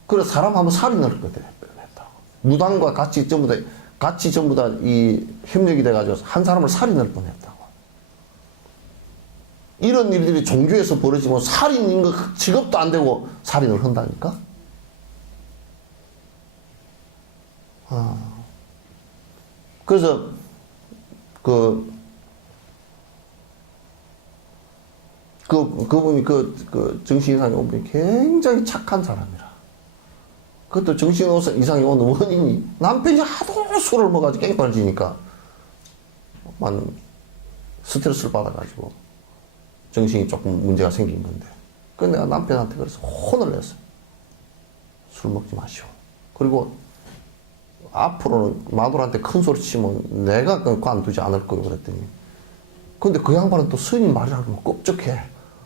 그래서 사람 한번 살인을 했다고. 무당과 같이 전부 다 이 협력이 돼가지고 한 사람을 살인할 뻔했다고. 이런 일들이 종교에서 벌어지면 살인인 거 직업도 안 되고 살인을 한다니까. 그래서 그분이 그 정신이상이 온 분이 굉장히 착한 사람이라. 그것도 정신이상이 오는 원인이 남편이 하도 술을 먹어가지고 깽판을 만 스트레스를 받아가지고 정신이 조금 문제가 생긴 건데. 그래서 내가 남편한테 그래서 혼을 냈어. 술 먹지 마시오. 그리고 앞으로는 마누라한테 큰 소리 치면 내가 관두지 않을 거예요. 그랬더니. 근데 그 양반은 또 스님 말이라고 껍적해.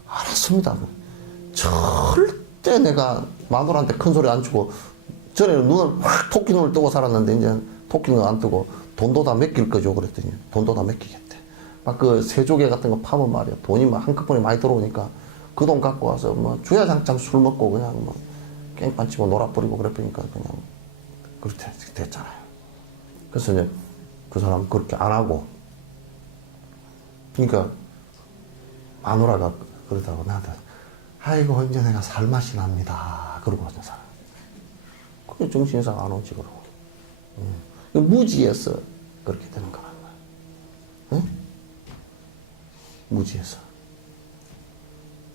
알았습니다. 절대 내가 마누라한테 큰 소리 안 치고 전에는 눈을 확 토끼 눈을 뜨고 살았는데 이제 토끼 눈 안 뜨고 돈도 다 맡길 거죠. 그랬더니 돈도 다 맡기겠대. 막 그 세조개 같은 거 파면 말이야. 돈이 막 한꺼번에 많이 들어오니까 그 돈 갖고 와서 뭐 주야장창 술 먹고 그냥 뭐 깽판 치고 놀아버리고 그랬으니까 그냥 그렇게 됐잖아요. 그래서 이제 그 사람 그렇게 안 하고 그러니까 마누라가 그러다고 나한테 아이고 이제 내가 살맛이 납니다. 그러고 하는 사람. 그게 정신이상 안 오지 그러고. 무지해서 그렇게 되는 거란 말이야. 응? 무지해서.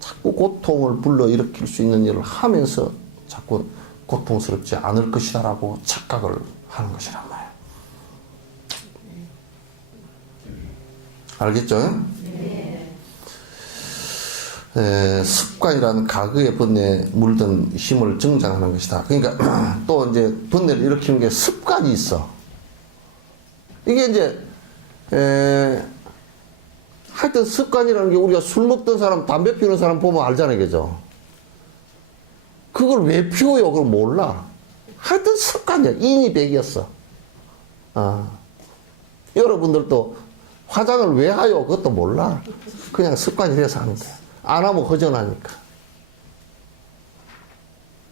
자꾸 고통을 불러일으킬 수 있는 일을 하면서 자꾸 고통스럽지 않을 것이다라고 착각을 하는 것이란 말이야. 알겠죠? 습관이라는 과거의 번뇌에 물든 힘을 정장하는 것이다. 그러니까 또 이제 번뇌를 일으키는 게 습관이 있어. 이게 이제 하여튼 습관이라는 게 우리가 술 먹던 사람, 담배 피우는 사람 보면 알잖아요, 그죠? 그걸 왜 피워요? 그걸 몰라. 하여튼 습관이야. 인이 백이었어. 여러분들도 화장을 왜 하요? 그것도 몰라. 그냥 습관이 돼서 하는 거야. 안 하면 허전하니까.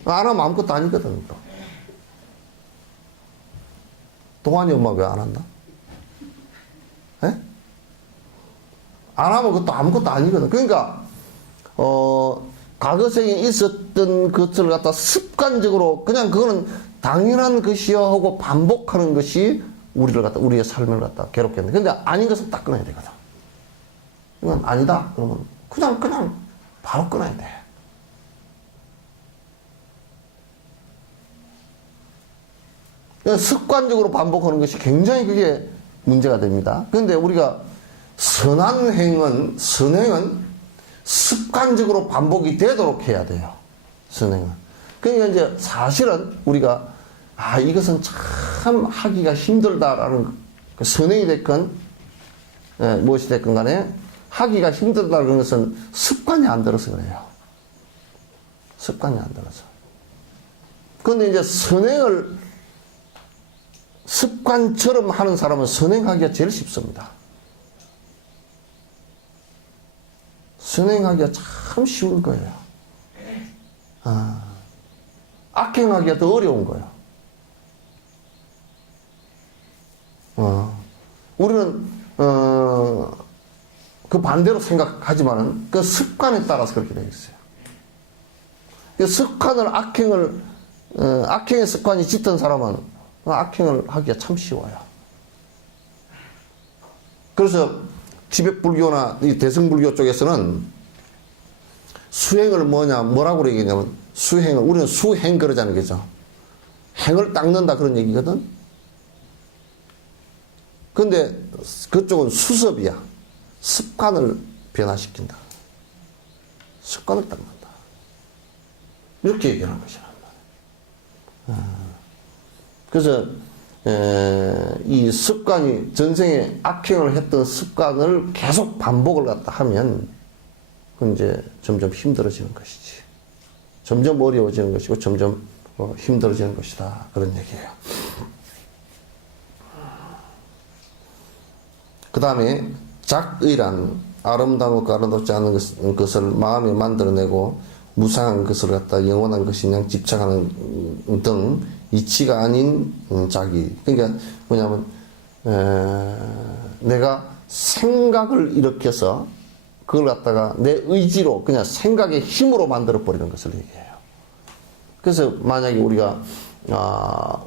안 하면 아무것도 아니거든, 또. 동환이 엄마 왜 안 한다? 에? 안 하면 그것도 아무것도 아니거든. 그러니까, 과거생에 있었던 것을 갖다 습관적으로, 그냥 그거는 당연한 것이여 하고 반복하는 것이 우리의 삶을 갖다 괴롭게 하는데. 근데 아닌 것은 딱 끊어야 되거든. 이건 아니다. 그러면 그냥 바로 끊어야 돼. 습관적으로 반복하는 것이 굉장히 그게 문제가 됩니다. 그런데 우리가 선행은 습관적으로 반복이 되도록 해야 돼요. 선행은. 그러니까 이제 사실은 우리가 이것은 참 하기가 힘들다라는 그 선행이 됐건 무엇이 됐건 간에 하기가 힘들다는 것은 습관이 안 들어서 그래요. 습관이 안 들어서. 그런데 이제 선행을 습관처럼 하는 사람은 선행하기가 제일 쉽습니다. 선행하기가 참 쉬운 거예요. 악행하기가 더 어려운 거예요. 우리는 그 반대로 생각하지만은 그 습관에 따라서 그렇게 되어 있어요. 그 습관을 악행의 습관이 짙은 사람은 악행을 하기가 참 쉬워요. 그래서 티벳불교나 이 대승불교 쪽에서는 수행을 뭐라고 얘기하냐면 우리는 수행 그러자는 거죠. 행을 닦는다 그런 얘기거든. 근데 그쪽은 수습이야. 습관을 변화시킨다. 습관을 닦는다. 이렇게 얘기하는 것이란 말이야. 그래서 이 습관이 전생에 악행을 했던 습관을 계속 반복을 갖다 하면 그건 이제 점점 힘들어지는 것이지. 점점 어려워지는 것이고 점점 힘들어지는 것이다. 그런 얘기예요. 그 다음에 작의란 아름다움과 아름답지 않은 것을 마음에 만들어내고 무상한 것을 갖다 영원한 것이 그냥 집착하는 등 이치가 아닌 자기. 그러니까 뭐냐면 내가 생각을 일으켜서 그걸 갖다가 내 의지로 그냥 생각의 힘으로 만들어 버리는 것을 얘기해요. 그래서 만약에 우리가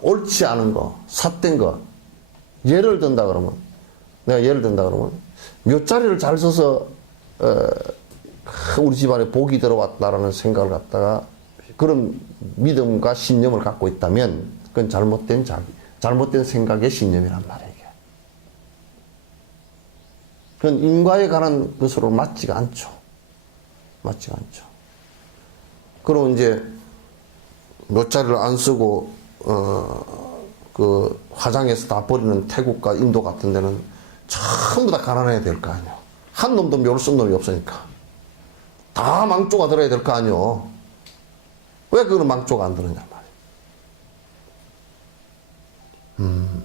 옳지 않은 거, 삿된 거 예를 든다 그러면 묘자리를 잘 써서 우리 집안에 복이 들어왔다라는 생각을 갖다가 그런 믿음과 신념을 갖고 있다면 그건 잘못된 생각의 신념이란 말이에요. 그건 인과에 관한 것으로 맞지가 않죠. 그럼 이제 묘자리를 안 쓰고 그 화장해서 다 버리는 태국과 인도 같은 데는 전부 다 가난해야 될 거 아니에요. 한 놈도 묘를 쓴 놈이 없으니까. 다 망조가 들어야 될 거 아니에요. 왜 그거는 망조가 안 들었냐 말이에요.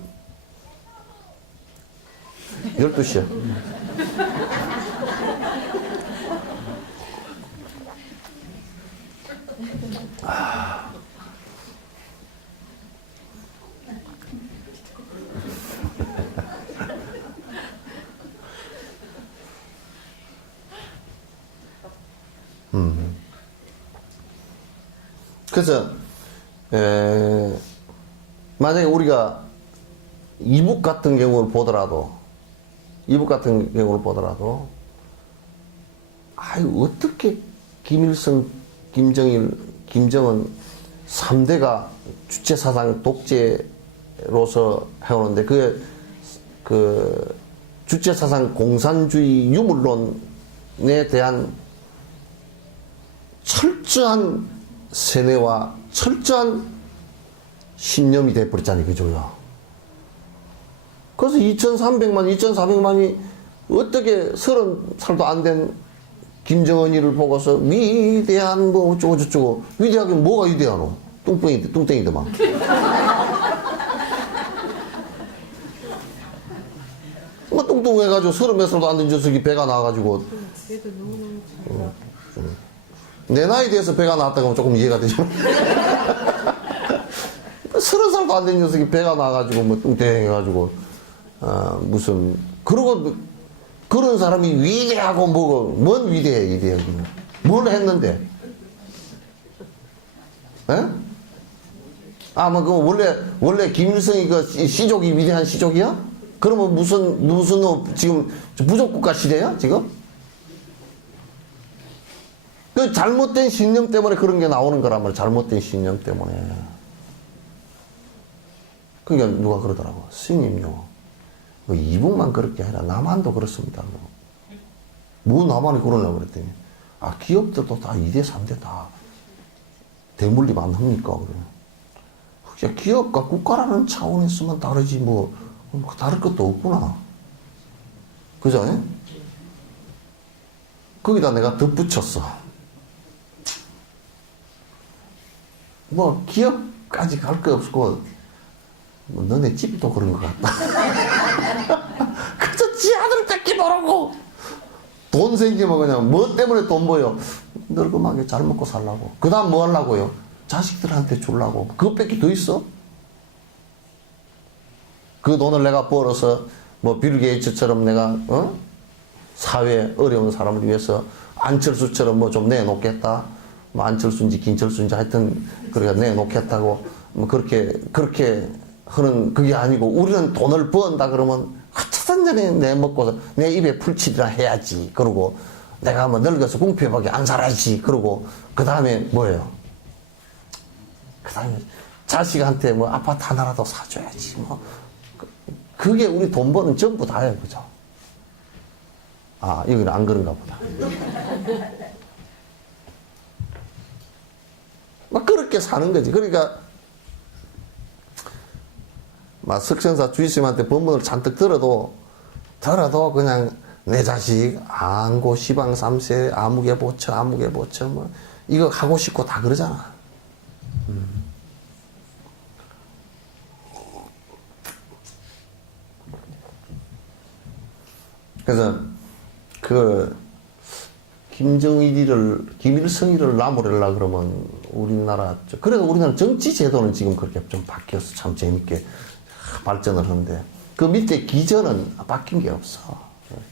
12시야. 그래서 만약에 우리가 이북 같은 경우를 보더라도 어떻게 김일성, 김정일, 김정은 3대가 주체사상 독재로서 해오는데 그 주체사상 공산주의 유물론에 대한 철저한 세뇌와 철저한 신념이 돼버렸잖아요. 그죠요? 그래서 2,300만, 2,400만이 어떻게 30살도 안 된 김정은이를 보고서 위대한 뭐 어쩌고 저쩌고. 위대하게 뭐가 위대하노? 뚱땡이더만. 뭐 뚱뚱해가지고 30몇 살도 안 된 녀석이 배가 나와가지고. 그래도 너무너무 내 나이에 대해서 배가 나왔다고 하면 조금 이해가 되죠. 30살도 안 된 녀석이 배가 나와가지고 뭐 뚱땡해가지고 무슨 그러고 그런 사람이 위대하고 뭐고 뭔 위대해 위대해 뭘 했는데? 에? 아, 뭐, 그, 원래 김일성이 그 시족이 위대한 시족이야? 그러면 무슨, 지금 부족국가 시대야, 지금? 그 잘못된 신념 때문에 그런 게 나오는 거란 말이야. 잘못된 신념 때문에. 그러니까 누가 그러더라고. 스님요. 뭐 이북만 그렇게 아니라 남한도 그렇습니다. 뭐 남한이 그러려고 그랬더니. 아, 기업들도 다 2대, 3대 다 대물림 안 합니까? 그래. 기업과 국가라는 차원에서만 다르지 뭐 다를 것도 없구나. 그죠? 거기다 내가 덧붙였어. 뭐 기업까지 갈 거 없고 뭐 너네 집도 그런 것 같다. 그저 지 아들 뺏기 모르고 돈 생기면 그냥 뭐 때문에 돈 벌여? 늙음하게 잘 먹고 살라고. 그 다음 뭐 하려고요? 자식들한테 주려고. 그것밖에 더 있어? 그 돈을 내가 벌어서 뭐 빌 게이츠처럼 내가 사회 어려운 사람을 위해서 안철수처럼 뭐 좀 내놓겠다. 뭐 안철수인지 김철수인지 하여튼 그러니까 내놓겠다고 뭐 그렇게 하는 그게 아니고 우리는 돈을 번다 그러면 하차산전에 내먹고서 내 입에 풀칠이나 해야지. 그러고 내가 뭐 늙어서 궁핍하게 안 살아야지. 그러고 그 다음에 뭐예요? 그 다음에 자식한테 뭐 아파트 하나라도 사줘야지. 뭐 그게 우리 돈 버는 전부 다예요. 그죠? 아, 여기는 안 그런가 보다. 막 그렇게 사는 거지. 그러니까 막 석천사 주의스님한테 법문을 잔뜩 들어도 그냥 내 자식 안고 시방 3세 아무개 보처 뭐 이거 하고 싶고 다 그러잖아. 그래서 그 김일성이를 나무래려 그러면 우리나라 그래도 우리나라 정치 제도는 지금 그렇게 좀 바뀌어서 참 재밌게 발전을 하는데 그 밑에 기전은 바뀐 게 없어.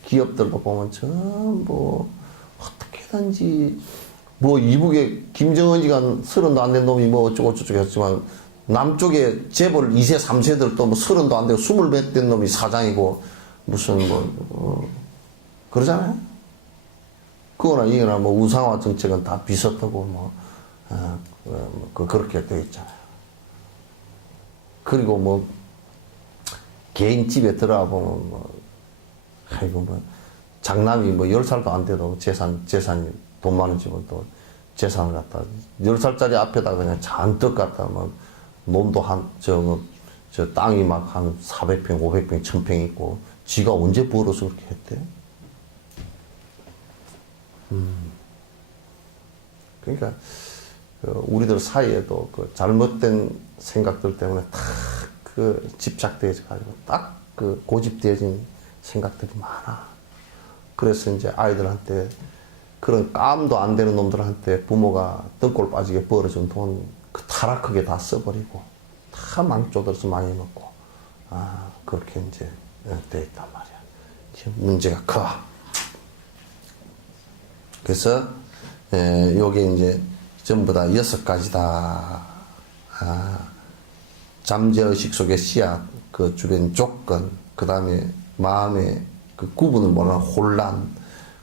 기업들도 보면 전부 어떻게든지 뭐 이북에 김정은이가 30도 안 된 놈이 뭐 어쩌고 저쩌고 했지만 남쪽에 재벌 2세 3세들 또 뭐 30도 안 되고 20몇 된 놈이 사장이고 무슨 그러잖아요. 그거나 이거나 뭐 우상화 정책은 다 비슷하고 그렇게 되어 있잖아요. 그리고 뭐 개인 집에 들어가 보면 장남이 10살도 안 돼도 재산이 돈 많은 집은 또 재산을 갖다 10살짜리 앞에다 그냥 잔뜩 갖다 놈도 저 땅이 막 한 400평, 500평, 1000평 있고 지가 언제 벌어서 그렇게 했대? 그러니까 우리들 사이에도 그 잘못된 생각들 때문에 딱 그 집착되어져 가지고 딱 그 고집되어진 생각들이 많아. 그래서 이제 아이들한테 그런 깜도 안 되는 놈들한테 부모가 등골 빠지게 벌어준 돈 그 타락하게 다 써버리고 다 망조들어서 많이 먹고 그렇게 이제 돼 있단 말이야. 문제가 커. 그래서 요게 이제 전부 다 6가지다. 잠재의식 속의 씨앗, 그 주변 조건, 그 다음에 마음의 그 구분을 못하는 혼란,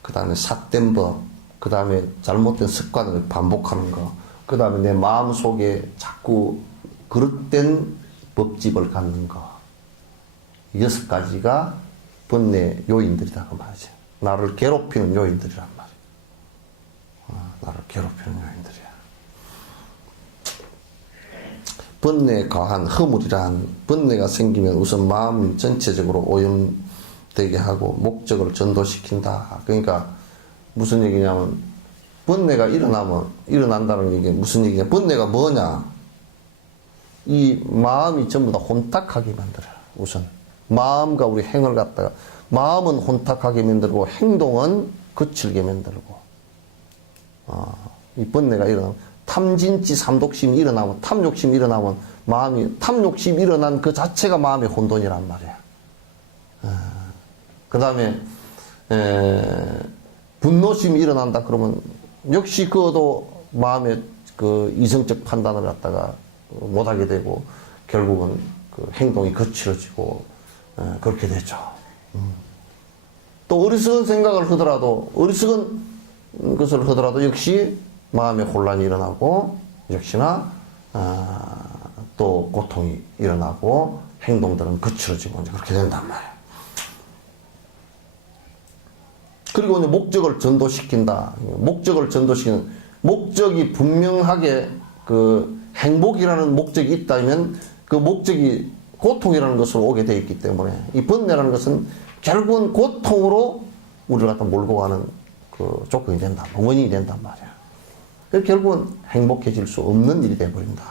그 다음에 삿된 법, 그 다음에 잘못된 습관을 반복하는 거, 그 다음에 내 마음 속에 자꾸 그릇된 법집을 갖는 거. 6가지가 번뇌 요인들이다 그 말이지. 나를 괴롭히는 요인들이란 말이야. 나를 괴롭히는 요인들이야. 번뇌에 과한 허물이란, 번뇌가 생기면 우선 마음 전체적으로 오염되게 하고 목적을 전도시킨다. 그러니까 무슨 얘기냐면, 번뇌가 일어난다는 얘기 무슨 얘기냐. 번뇌가 뭐냐. 이 마음이 전부 다 혼탁하게 만들어요. 우선 마음과 우리 행을 갖다가, 마음은 혼탁하게 만들고 행동은 거칠게 만들고, 이 번뇌가 일어나면, 탐진치 삼독심이 일어나면, 탐욕심이 일어나면 마음이, 탐욕심이 일어난 그 자체가 마음의 혼돈이란 말이야. 그 다음에 분노심이 일어난다 그러면 역시 그것도 마음의 그 이성적 판단을 갖다가 못하게 되고 결국은 그 행동이 거칠어지고 그렇게 되죠. 또 어리석은 생각을 하더라도, 어리석은 것을 하더라도 역시 마음의 혼란이 일어나고 역시나 또 고통이 일어나고 행동들은 거칠어지고 이제 그렇게 된단 말이에요. 그리고 이제 목적을 전도시킨다. 목적을 전도시키는, 목적이 분명하게 그 행복이라는 목적이 있다면 그 목적이 고통이라는 것으로 오게 되어 있기 때문에 이 번뇌라는 것은 결국은 고통으로 우리를 갖다 몰고 가는 그 조건이 된다. 원인이 된단 말이야. 그래서 결국은 행복해질 수 없는 일이 되어버린다.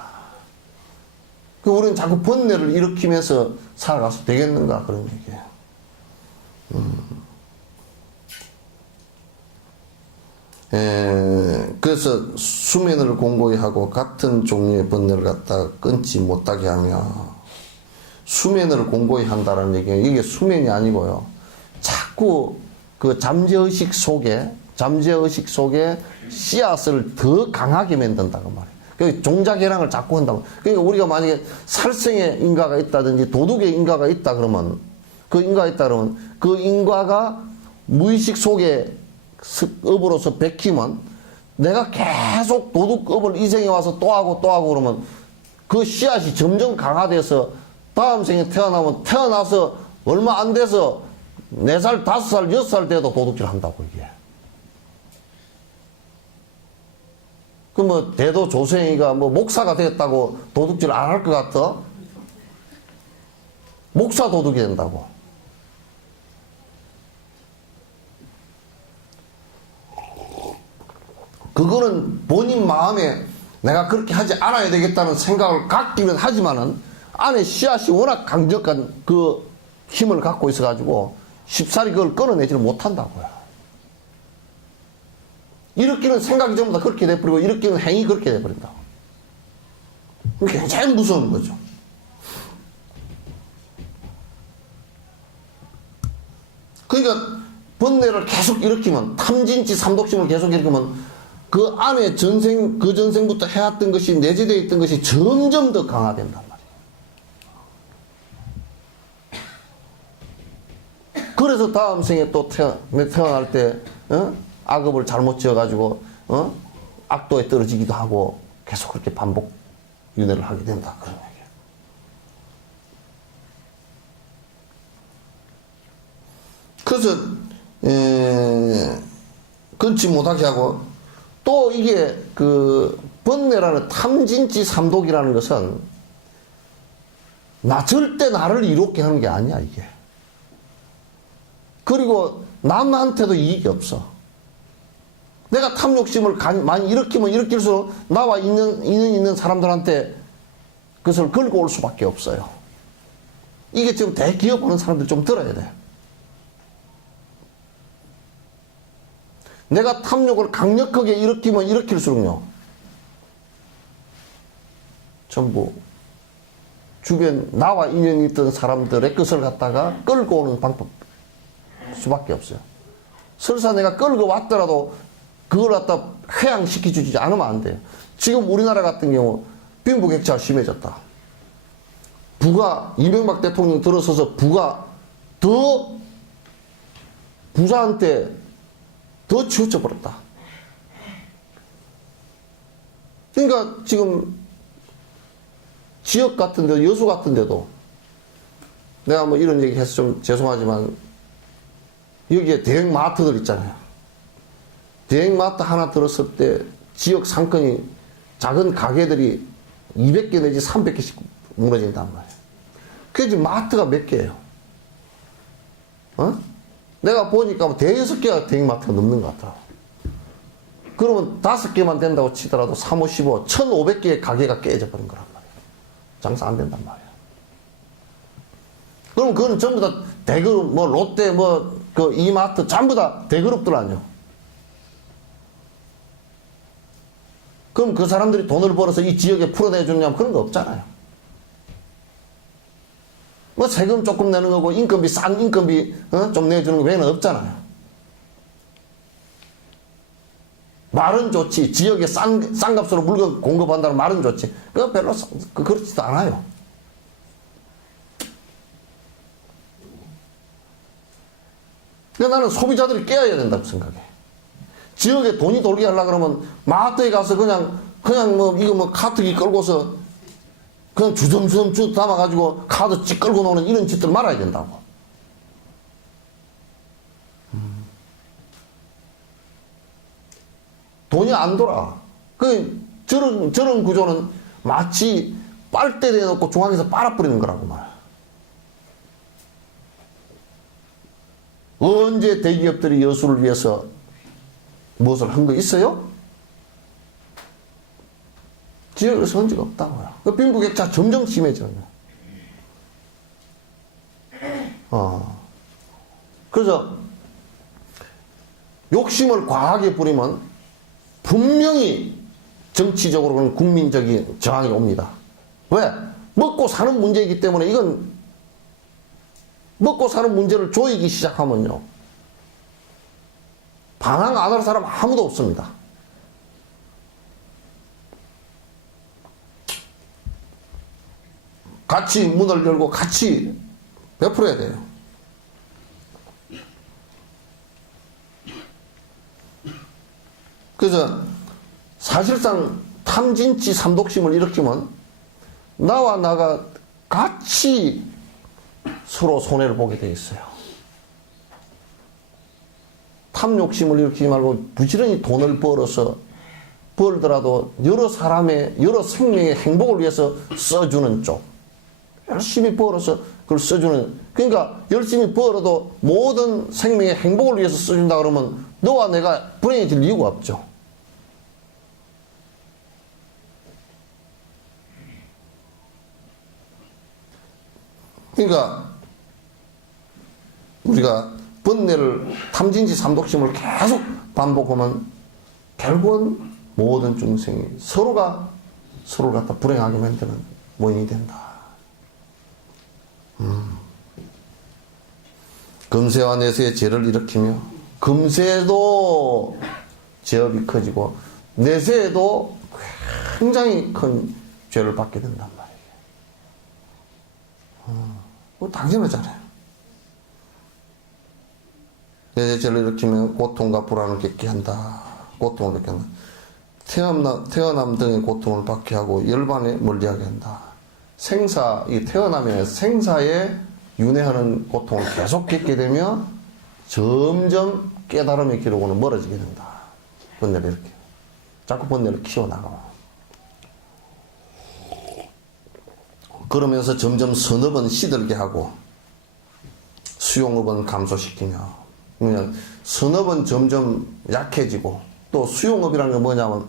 우리는 자꾸 번뇌를 일으키면서 살아가서 되겠는가 그런 얘기예요. 그래서 수면을 공고히 하고 같은 종류의 번뇌를 갖다가 끊지 못하게 하며, 수면을 공고히 한다는 얘기는 이게 수면이 아니고요. 자꾸 그 잠재의식 속에 씨앗을 더 강하게 만든다고 말이에요. 그러니까 종자개량을 자꾸 한다고. 그러니까 우리가 만약에 살생의 인과가 있다든지 도둑의 인과가 있다 그러면, 그 인과가 무의식 속에 업으로서 베끼면 내가 계속 도둑업을 이 생에 와서 또 하고 그러면 그 씨앗이 점점 강화돼서 다음 생에 태어나서 얼마 안 돼서 4살, 5살, 6살 돼도 도둑질 한다고 이게. 그 뭐 대도 조생이가 뭐 목사가 됐다고 도둑질 안 할 것 같아? 목사 도둑이 된다고. 그거는 본인 마음에 내가 그렇게 하지 않아야 되겠다는 생각을 갖기는 하지만은 안에 씨앗이 워낙 강력한 그 힘을 갖고 있어가지고 쉽사리 그걸 끊어내지를 못한다고요. 일으키는 생각이 전부 다 그렇게 돼버리고 일으키는 행위 그렇게 돼버린다고. 굉장히 무서운 거죠. 그러니까 번뇌를 계속 일으키면, 탐진치 삼독심을 계속 일으키면 그 안에 그 전생부터 해왔던 것이, 내재되어 있던 것이 점점 더 강화된단 말이에요. 그래서 다음 생에 또 태어날 때, 악업을 잘못 지어가지고, 악도에 떨어지기도 하고, 계속 그렇게 반복 윤회를 하게 된다. 그런 얘기예요. 그래서, 끊지 못하게 하고, 또 이게 그 번뇌라는 탐진치 삼독이라는 것은 절대 나를 이롭게 하는 게 아니야 이게. 그리고 남한테도 이익이 없어. 내가 탐욕심을 많이 일으키면 일으킬수록 나와 있는 사람들한테 그것을 걸고 올 수밖에 없어요. 이게 지금 대기업 하는 사람들 좀 들어야 돼. 내가 탐욕을 강력하게 일으키면 일으킬수록요, 전부 주변 나와 인연이 있던 사람들의 것을 갖다가 끌고 오는 방법 수밖에 없어요. 설사 내가 끌고 왔더라도 그걸 갖다 회양시켜주지 않으면 안 돼요. 지금 우리나라 같은 경우 빈부격차가 심해졌다. 이명박 대통령 들어서서 부자한테 더 치우쳐버렸다. 그러니까 지금 지역 같은 데, 여수 같은 데도 내가 뭐 이런 얘기 해서 좀 죄송하지만 여기에 대형마트들 있잖아요. 대형마트 하나 들었을 때 지역 상권이 작은 가게들이 200개 내지 300개씩 무너진단 말이에요. 그게 지금 마트가 몇 개예요? 어? 내가 보니까 대여섯 개가 대형마트가 넘는 것 같아. 그러면 5개만 된다고 치더라도 3, 5, 15, 1,500개의 가게가 깨져버린 거란 말이에요. 장사 안 된단 말이에요. 그럼 그거는 전부 다 대그룹, 뭐 롯데, 뭐 그 이마트 전부 다 대그룹들 아니요. 그럼 그 사람들이 돈을 벌어서 이 지역에 풀어내주느냐 그런 거 없잖아요. 뭐 세금 조금 내는 거고 인건비 싼 인건비 좀 내주는 거 외에는 없잖아요. 말은 좋지. 지역에 싼 값으로 물건 공급한다는 말은 좋지. 그거 별로 그렇지도 않아요. 그러니까 나는 소비자들이 깨어야 된다고 생각해. 지역에 돈이 돌게 하려고 그러면 마트에 가서 그냥 뭐 이거 뭐 카트기 끌고서 그냥 주섬주섬 담아가지고 카드 찍 끌고 노는 이런 짓들 말아야 된다고. 돈이 안 돌아. 저런 구조는 마치 빨대 대놓고 중앙에서 빨아버리는 거라고 말이야. 언제 대기업들이 여수를 위해서 무엇을 한 거 있어요? 지역에서 한 적 없다고요. 그 빈부격차 점점 심해지는 거예요. 그래서 욕심을 과하게 부리면 분명히 정치적으로는 국민적인 저항이 옵니다. 왜? 먹고 사는 문제이기 때문에 이건 먹고 사는 문제를 조이기 시작하면요. 반항 안 할 사람 아무도 없습니다. 같이 문을 열고 같이 베풀어야 돼요. 그래서 사실상 탐진치 삼독심을 일으키면 나와 나가 같이 서로 손해를 보게 돼 있어요. 탐욕심을 일으키지 말고 부지런히 돈을 벌더라도 여러 생명의 행복을 위해서 써주는 쪽. 열심히 벌어서 그걸 써주는. 그러니까 열심히 벌어도 모든 생명의 행복을 위해서 써준다 그러면 너와 내가 불행해질 이유가 없죠. 그러니까 우리가 번뇌를 탐진치 삼독심을 계속 반복하면 결국은 모든 중생이 서로를 갖다 불행하게 만드는 원인이 된다. 금세와 내세의 죄를 일으키며 금세에도 죄업이 커지고 내세에도 굉장히 큰 죄를 받게 된단 말이에요. 그거 당연하잖아요. 내세 죄를 일으키며 고통과 불안을 겪게 한다. 고통을 겪게 한다. 태어남 등의 고통을 받게 하고 열반에 멀리하게 한다. 이 태어나면 생사에 윤회하는 고통을 계속 겪게 되면 점점 깨달음의 기록으로 멀어지게 된다. 번뇌를 이렇게. 자꾸 번뇌를 키워나가. 그러면서 점점 선업은 시들게 하고 수용업은 감소시키며 그러면 선업은 점점 약해지고 또 수용업이라는 게 뭐냐면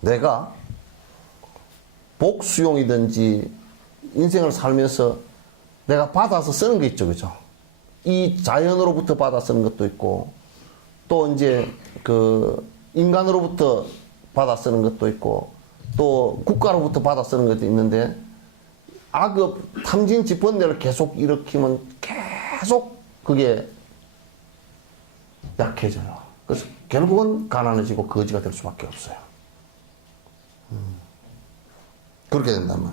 내가 복수용이든지 인생을 살면서 내가 받아서 쓰는 게 있죠. 그죠? 이 자연으로부터 받아 쓰는 것도 있고 또 이제 그 인간으로부터 받아 쓰는 것도 있고 또 국가로부터 받아 쓰는 것도 있는데 악업, 탐진치 번뇌를 계속 일으키면 계속 그게 약해져요. 그래서 결국은 가난해지고 거지가 될 수밖에 없어요. 그렇게 된다면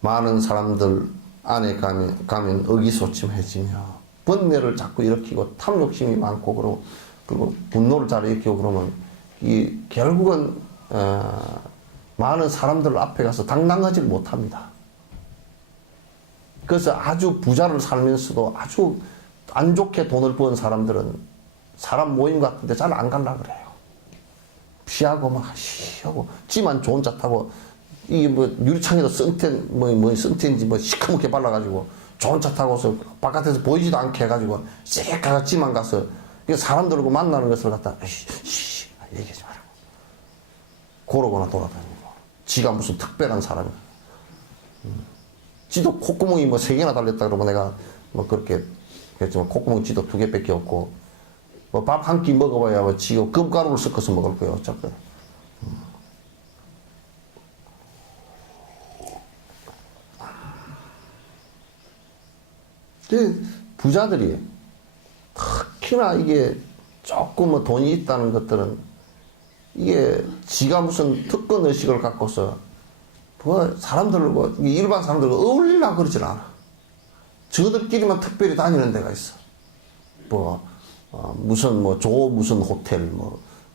많은 사람들 안에 가면 의기소침해지며 번뇌를 자꾸 일으키고 탐욕심이 많고 그리고 분노를 잘 일으키고 그러면 이 결국은 많은 사람들 앞에 가서 당당하지 못합니다. 그래서 아주 부자를 살면서도 아주 안 좋게 돈을 번 사람들은 사람 모임 같은데 잘 안 갈라 그래요. 피하고 막 하고 지만 좋은 차 타고 이게 뭐 유리창에도 선텐 뭐 선텐인지 뭐 시커멓게 발라가지고 좋은 차 타고서 바깥에서 보이지도 않게 해가지고 쎄 가서 지만 가서 사람들하고 만나는 것을 갖다 얘기하지 마라. 그러거나 돌아다니고 지가 무슨 특별한 사람이야. 지도 콧구멍이 뭐 3개나 달렸다 그러면 내가 뭐 그렇게 그랬지만 콧구멍 지도 2개밖에 없고 뭐 밥 한 끼 먹어봐야 뭐 지가 껌가루를 섞어서 먹을 거야 어쩔 거야. 부자들이 특히나 이게 조금 뭐 돈이 있다는 것들은 이게 지가 무슨 특권 의식을 갖고서 뭐 사람들과 일반 사람들과 어울리려고 그러진 않아. 저들끼리만 특별히 다니는 데가 있어. 뭐 무슨 뭐 무슨 호텔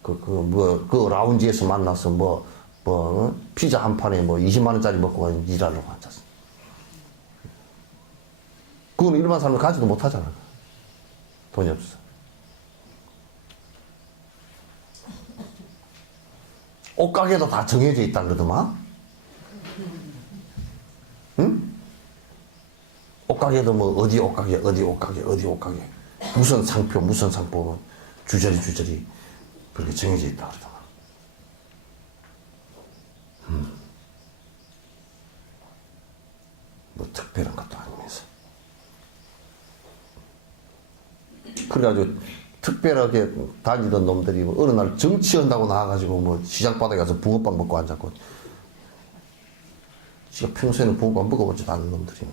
그 라운지에서 만나서 피자 한 판에 뭐 20만 원짜리 먹고 일하려고 앉았어. 그건 일반 사람은 가지도 못하잖아. 돈이 없어. 옷가게도 다 정해져 있다 그러더만. 응? 옷가게도 뭐 어디 옷가게 무슨 상표 주저리 그렇게 정해져 있다 그러더만. 뭐 특별한 것도 아니면서. 그래가지고 특별하게 다니던 놈들이 뭐 어느 날 정치한다고 나와가지고 뭐 시장 바닥에 가서 붕어빵 먹고 앉았고, 지가 평소에는 붕어빵 먹어보지도 않은 놈들이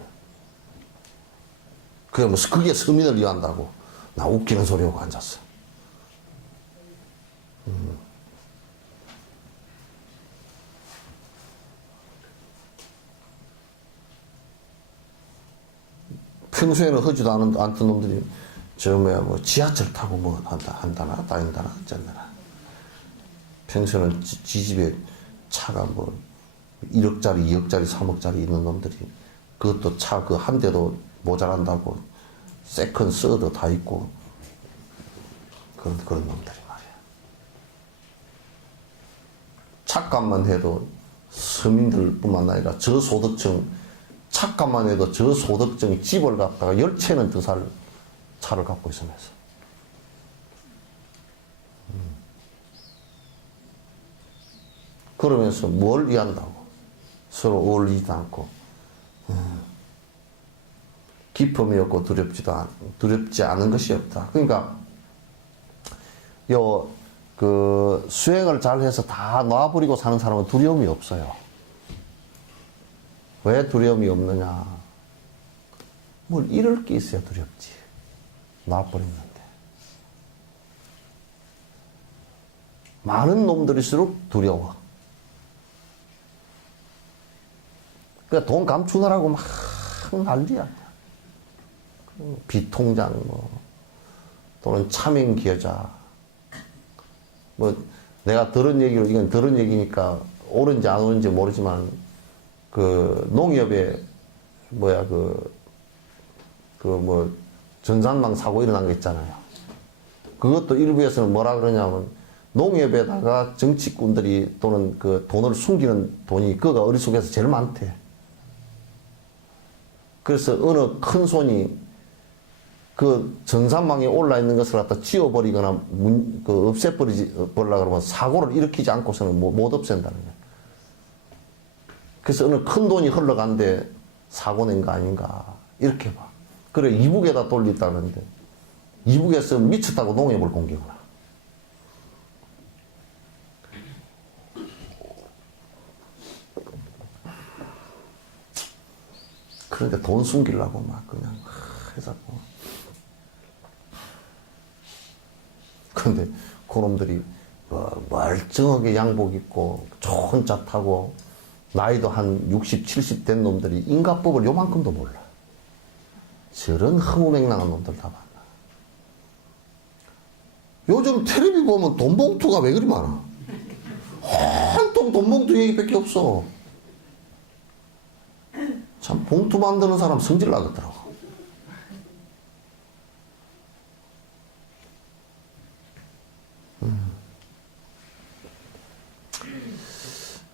그게 서민을 위한다고 나 웃기는 소리하고 앉았어. 평소에는 하지도 않던 놈들이 뭐 지하철 타고 뭐 한다나 다닌다나 어쩐다나. 평소에는 지 집에 차가 뭐 1억짜리 2억짜리 3억짜리 있는 놈들이 그것도 차 그 한 대도 모자란다고 세컨 서드 다 있고 그런 놈들이 말이야. 차값만 해도 서민들뿐만 아니라 저소득층 차값만 해도 저소득층 집을 갖다가 10채는 더 살 차를 갖고 있으면서. 그러면서 뭘 위한다고. 서로 어울리지도 않고. 기쁨이 없고 두렵지 않은 것이 없다. 그러니까, 수행을 잘 해서 다 놔버리고 사는 사람은 두려움이 없어요. 왜 두려움이 없느냐. 뭘 잃을 게 있어야 두렵지. 놔버렸는데. 많은 놈들일수록 두려워. 그러니까 돈 감추느라고 막 난리야. 비통장 또는 차명 기여자. 내가 들은 얘기로, 이건 들은 얘기니까 옳은지 안 옳은지 모르지만, 농협에, 전산망 사고 일어난 거 있잖아요. 그것도 일부에서는 뭐라 그러냐면, 농협에다가 정치꾼들이 또는 그 돈을 숨기는 돈이 그가 어리석에서 제일 많대. 그래서 어느 큰 손이 그 전산망에 올라 있는 것을 갖다 지워버리거나 없애버리려고 그러면 사고를 일으키지 않고서는 못 없앤다는 거야. 그래서 어느 큰 돈이 흘러간데 사고 낸 거 아닌가. 이렇게 봐. 그래, 이북에다 돌렸다는데, 이북에서 미쳤다고 농협을 공격하나. 그런데 돈 숨기려고 막 그냥 해서. 그런데 그놈들이 멀쩡하게 양복 입고 좋은 차 타고 나이도 한 60, 70 된 놈들이 인가법을 요만큼도 몰라. 저런 허무맹랑한 놈들 다 만나. 요즘 텔레비 보면 돈봉투가 왜 그리 많아? 온통 돈봉투 얘기밖에 없어. 참 봉투 만드는 사람 성질 나겠더라고.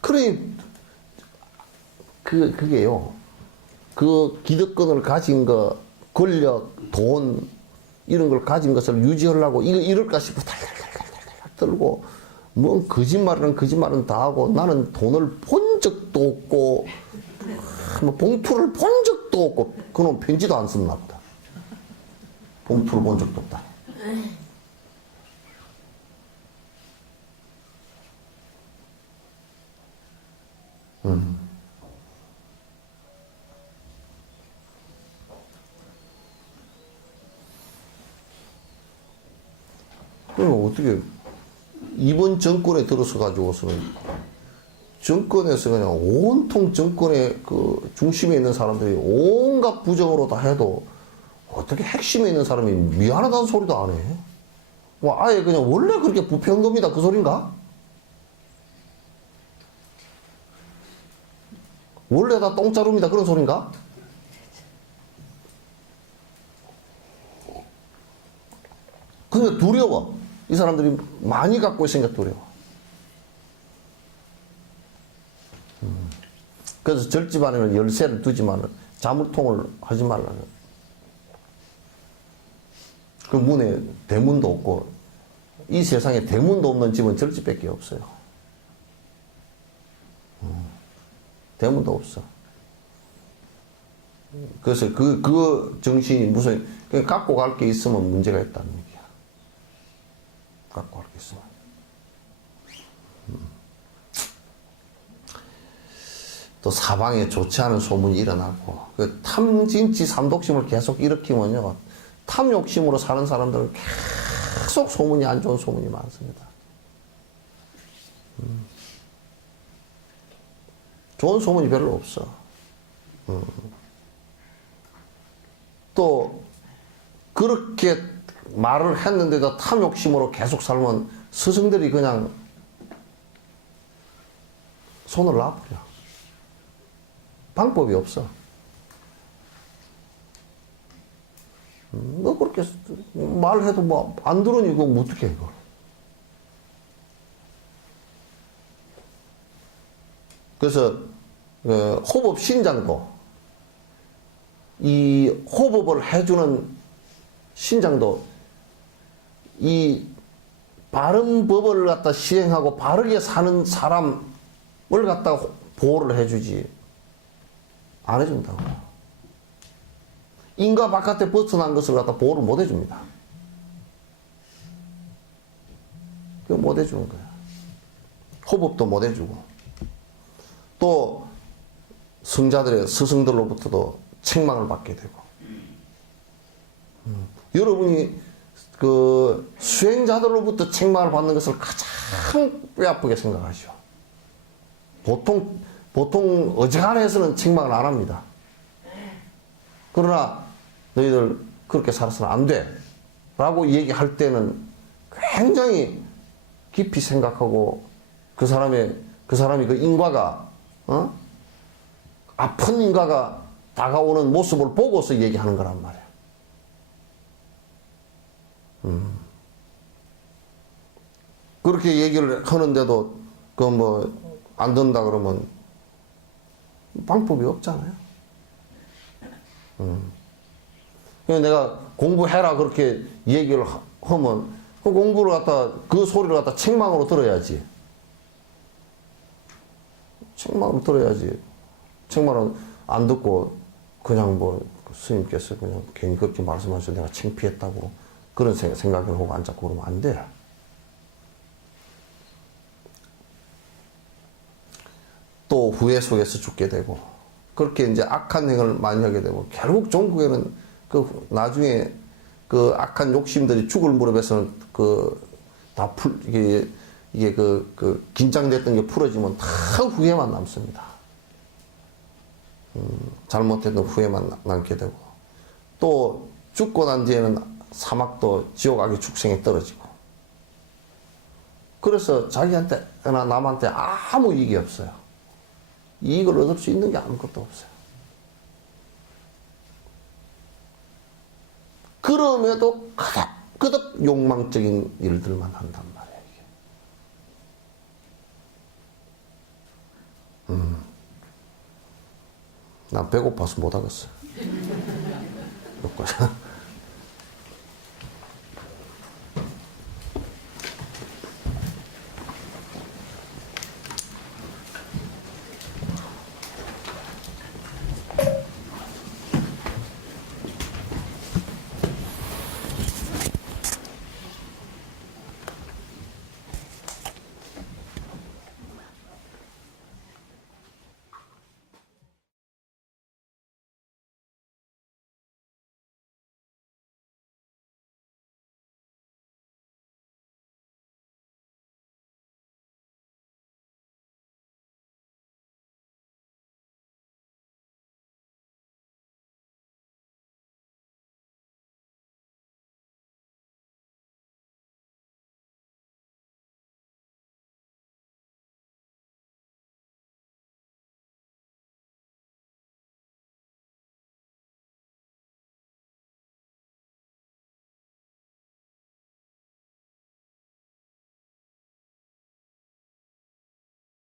그래, 그게요. 그 기득권을 가진 거, 권력, 돈, 이런 걸 가진 것을 유지하려고, 이럴까 싶어 달달달달달 들고, 뭐, 거짓말은 다 하고, 나는 돈을 본 적도 없고, 뭐 봉투를 본 적도 없고, 그놈 편지도 안 썼나 보다. 봉투를 본 적도 없다. 그럼 어떻게, 이번 정권에 들어서 가지고서는, 정권에서 그냥 온통 정권의 그 중심에 있는 사람들이 온갖 부정으로 다 해도, 어떻게 핵심에 있는 사람이 미안하다는 소리도 안 해? 뭐 아예 그냥 원래 그렇게 부패한 겁니다. 그 소린가? 원래 다 똥자루입니다. 그런 소린가? 근데 두려워. 이 사람들이 많이 갖고 있으니까 두려워. 그래서 절집안에는 열쇠를 두지만 자물통을 하지 말라는. 그 문에 대문도 없고, 이 세상에 대문도 없는 집은 절집밖에 없어요. 대문도 없어. 그래서 그 정신이 무슨, 갖고 갈 게 있으면 문제가 있다는 얘기야. 갖고 갈 게 있으면. 또 사방에 좋지 않은 소문이 일어나고, 그 탐진치 삼독심을 계속 일으키면요, 탐욕심으로 사는 사람들은 계속 소문이 안 좋은 소문이 많습니다. 좋은 소문이 별로 없어. 또 그렇게 말을 했는데도 탐욕심으로 계속 살면 스승들이 그냥 손을 놔버려. 방법이 없어. 너 그렇게 말해도 뭐 안 들으니 이거 뭐 어떻게 해 이걸. 그래서 호법 신장도, 이 호법을 해주는 신장도 이 바른 법을 갖다 시행하고 바르게 사는 사람을 갖다 보호를 해주지 안 해준다고. 인과 바깥에 벗어난 것을 갖다 보호를 못 해줍니다. 그거 못 해주는 거야. 호법도 못 해주고, 또 성자들의 스승들로부터도 책망을 받게 되고, 여러분이 그 수행자들로부터 책망을 받는 것을 가장 뼈아프게 생각하시오. 보통 어지간해서는 책망을 안 합니다. 그러나 너희들 그렇게 살아서는 안 돼 라고 얘기할 때는 굉장히 깊이 생각하고, 그 사람이 그 인과가, 아픈 인과가 다가오는 모습을 보고서 얘기하는 거란 말이야. 그렇게 얘기를 하는데도 그 뭐 안 된다 그러면 방법이 없잖아요. 그냥 내가 공부해라 그렇게 얘기를 하면 그 공부를 갖다, 그 소리를 갖다 책망으로 들어야지. 책망으로 들어야지. 책망은 안 듣고 그냥 뭐 스님께서 그냥 괜히 그렇게 말씀하셔서 내가 창피했다고 그런 생각을 하고 앉았고 그러면 안 돼. 또 후회 속에서 죽게 되고, 그렇게 이제 악한 행을 많이 하게 되고, 결국 종국에는 그 나중에 그 악한 욕심들이 죽을 무렵에서는 이게 긴장됐던 게 풀어지면 다 후회만 남습니다. 잘못했던 후회만 남게 되고, 또 죽고 난 뒤에는 사막도 지옥악의 축생에 떨어지고, 그래서 자기한테나 남한테 아무 이익이 없어요. 이익을 얻을 수 있는 게 아무것도 없어요. 그럼에도 그닥 욕망적인 일들만 한단 말이에요. 이게. 난 배고파서 못 하겠어.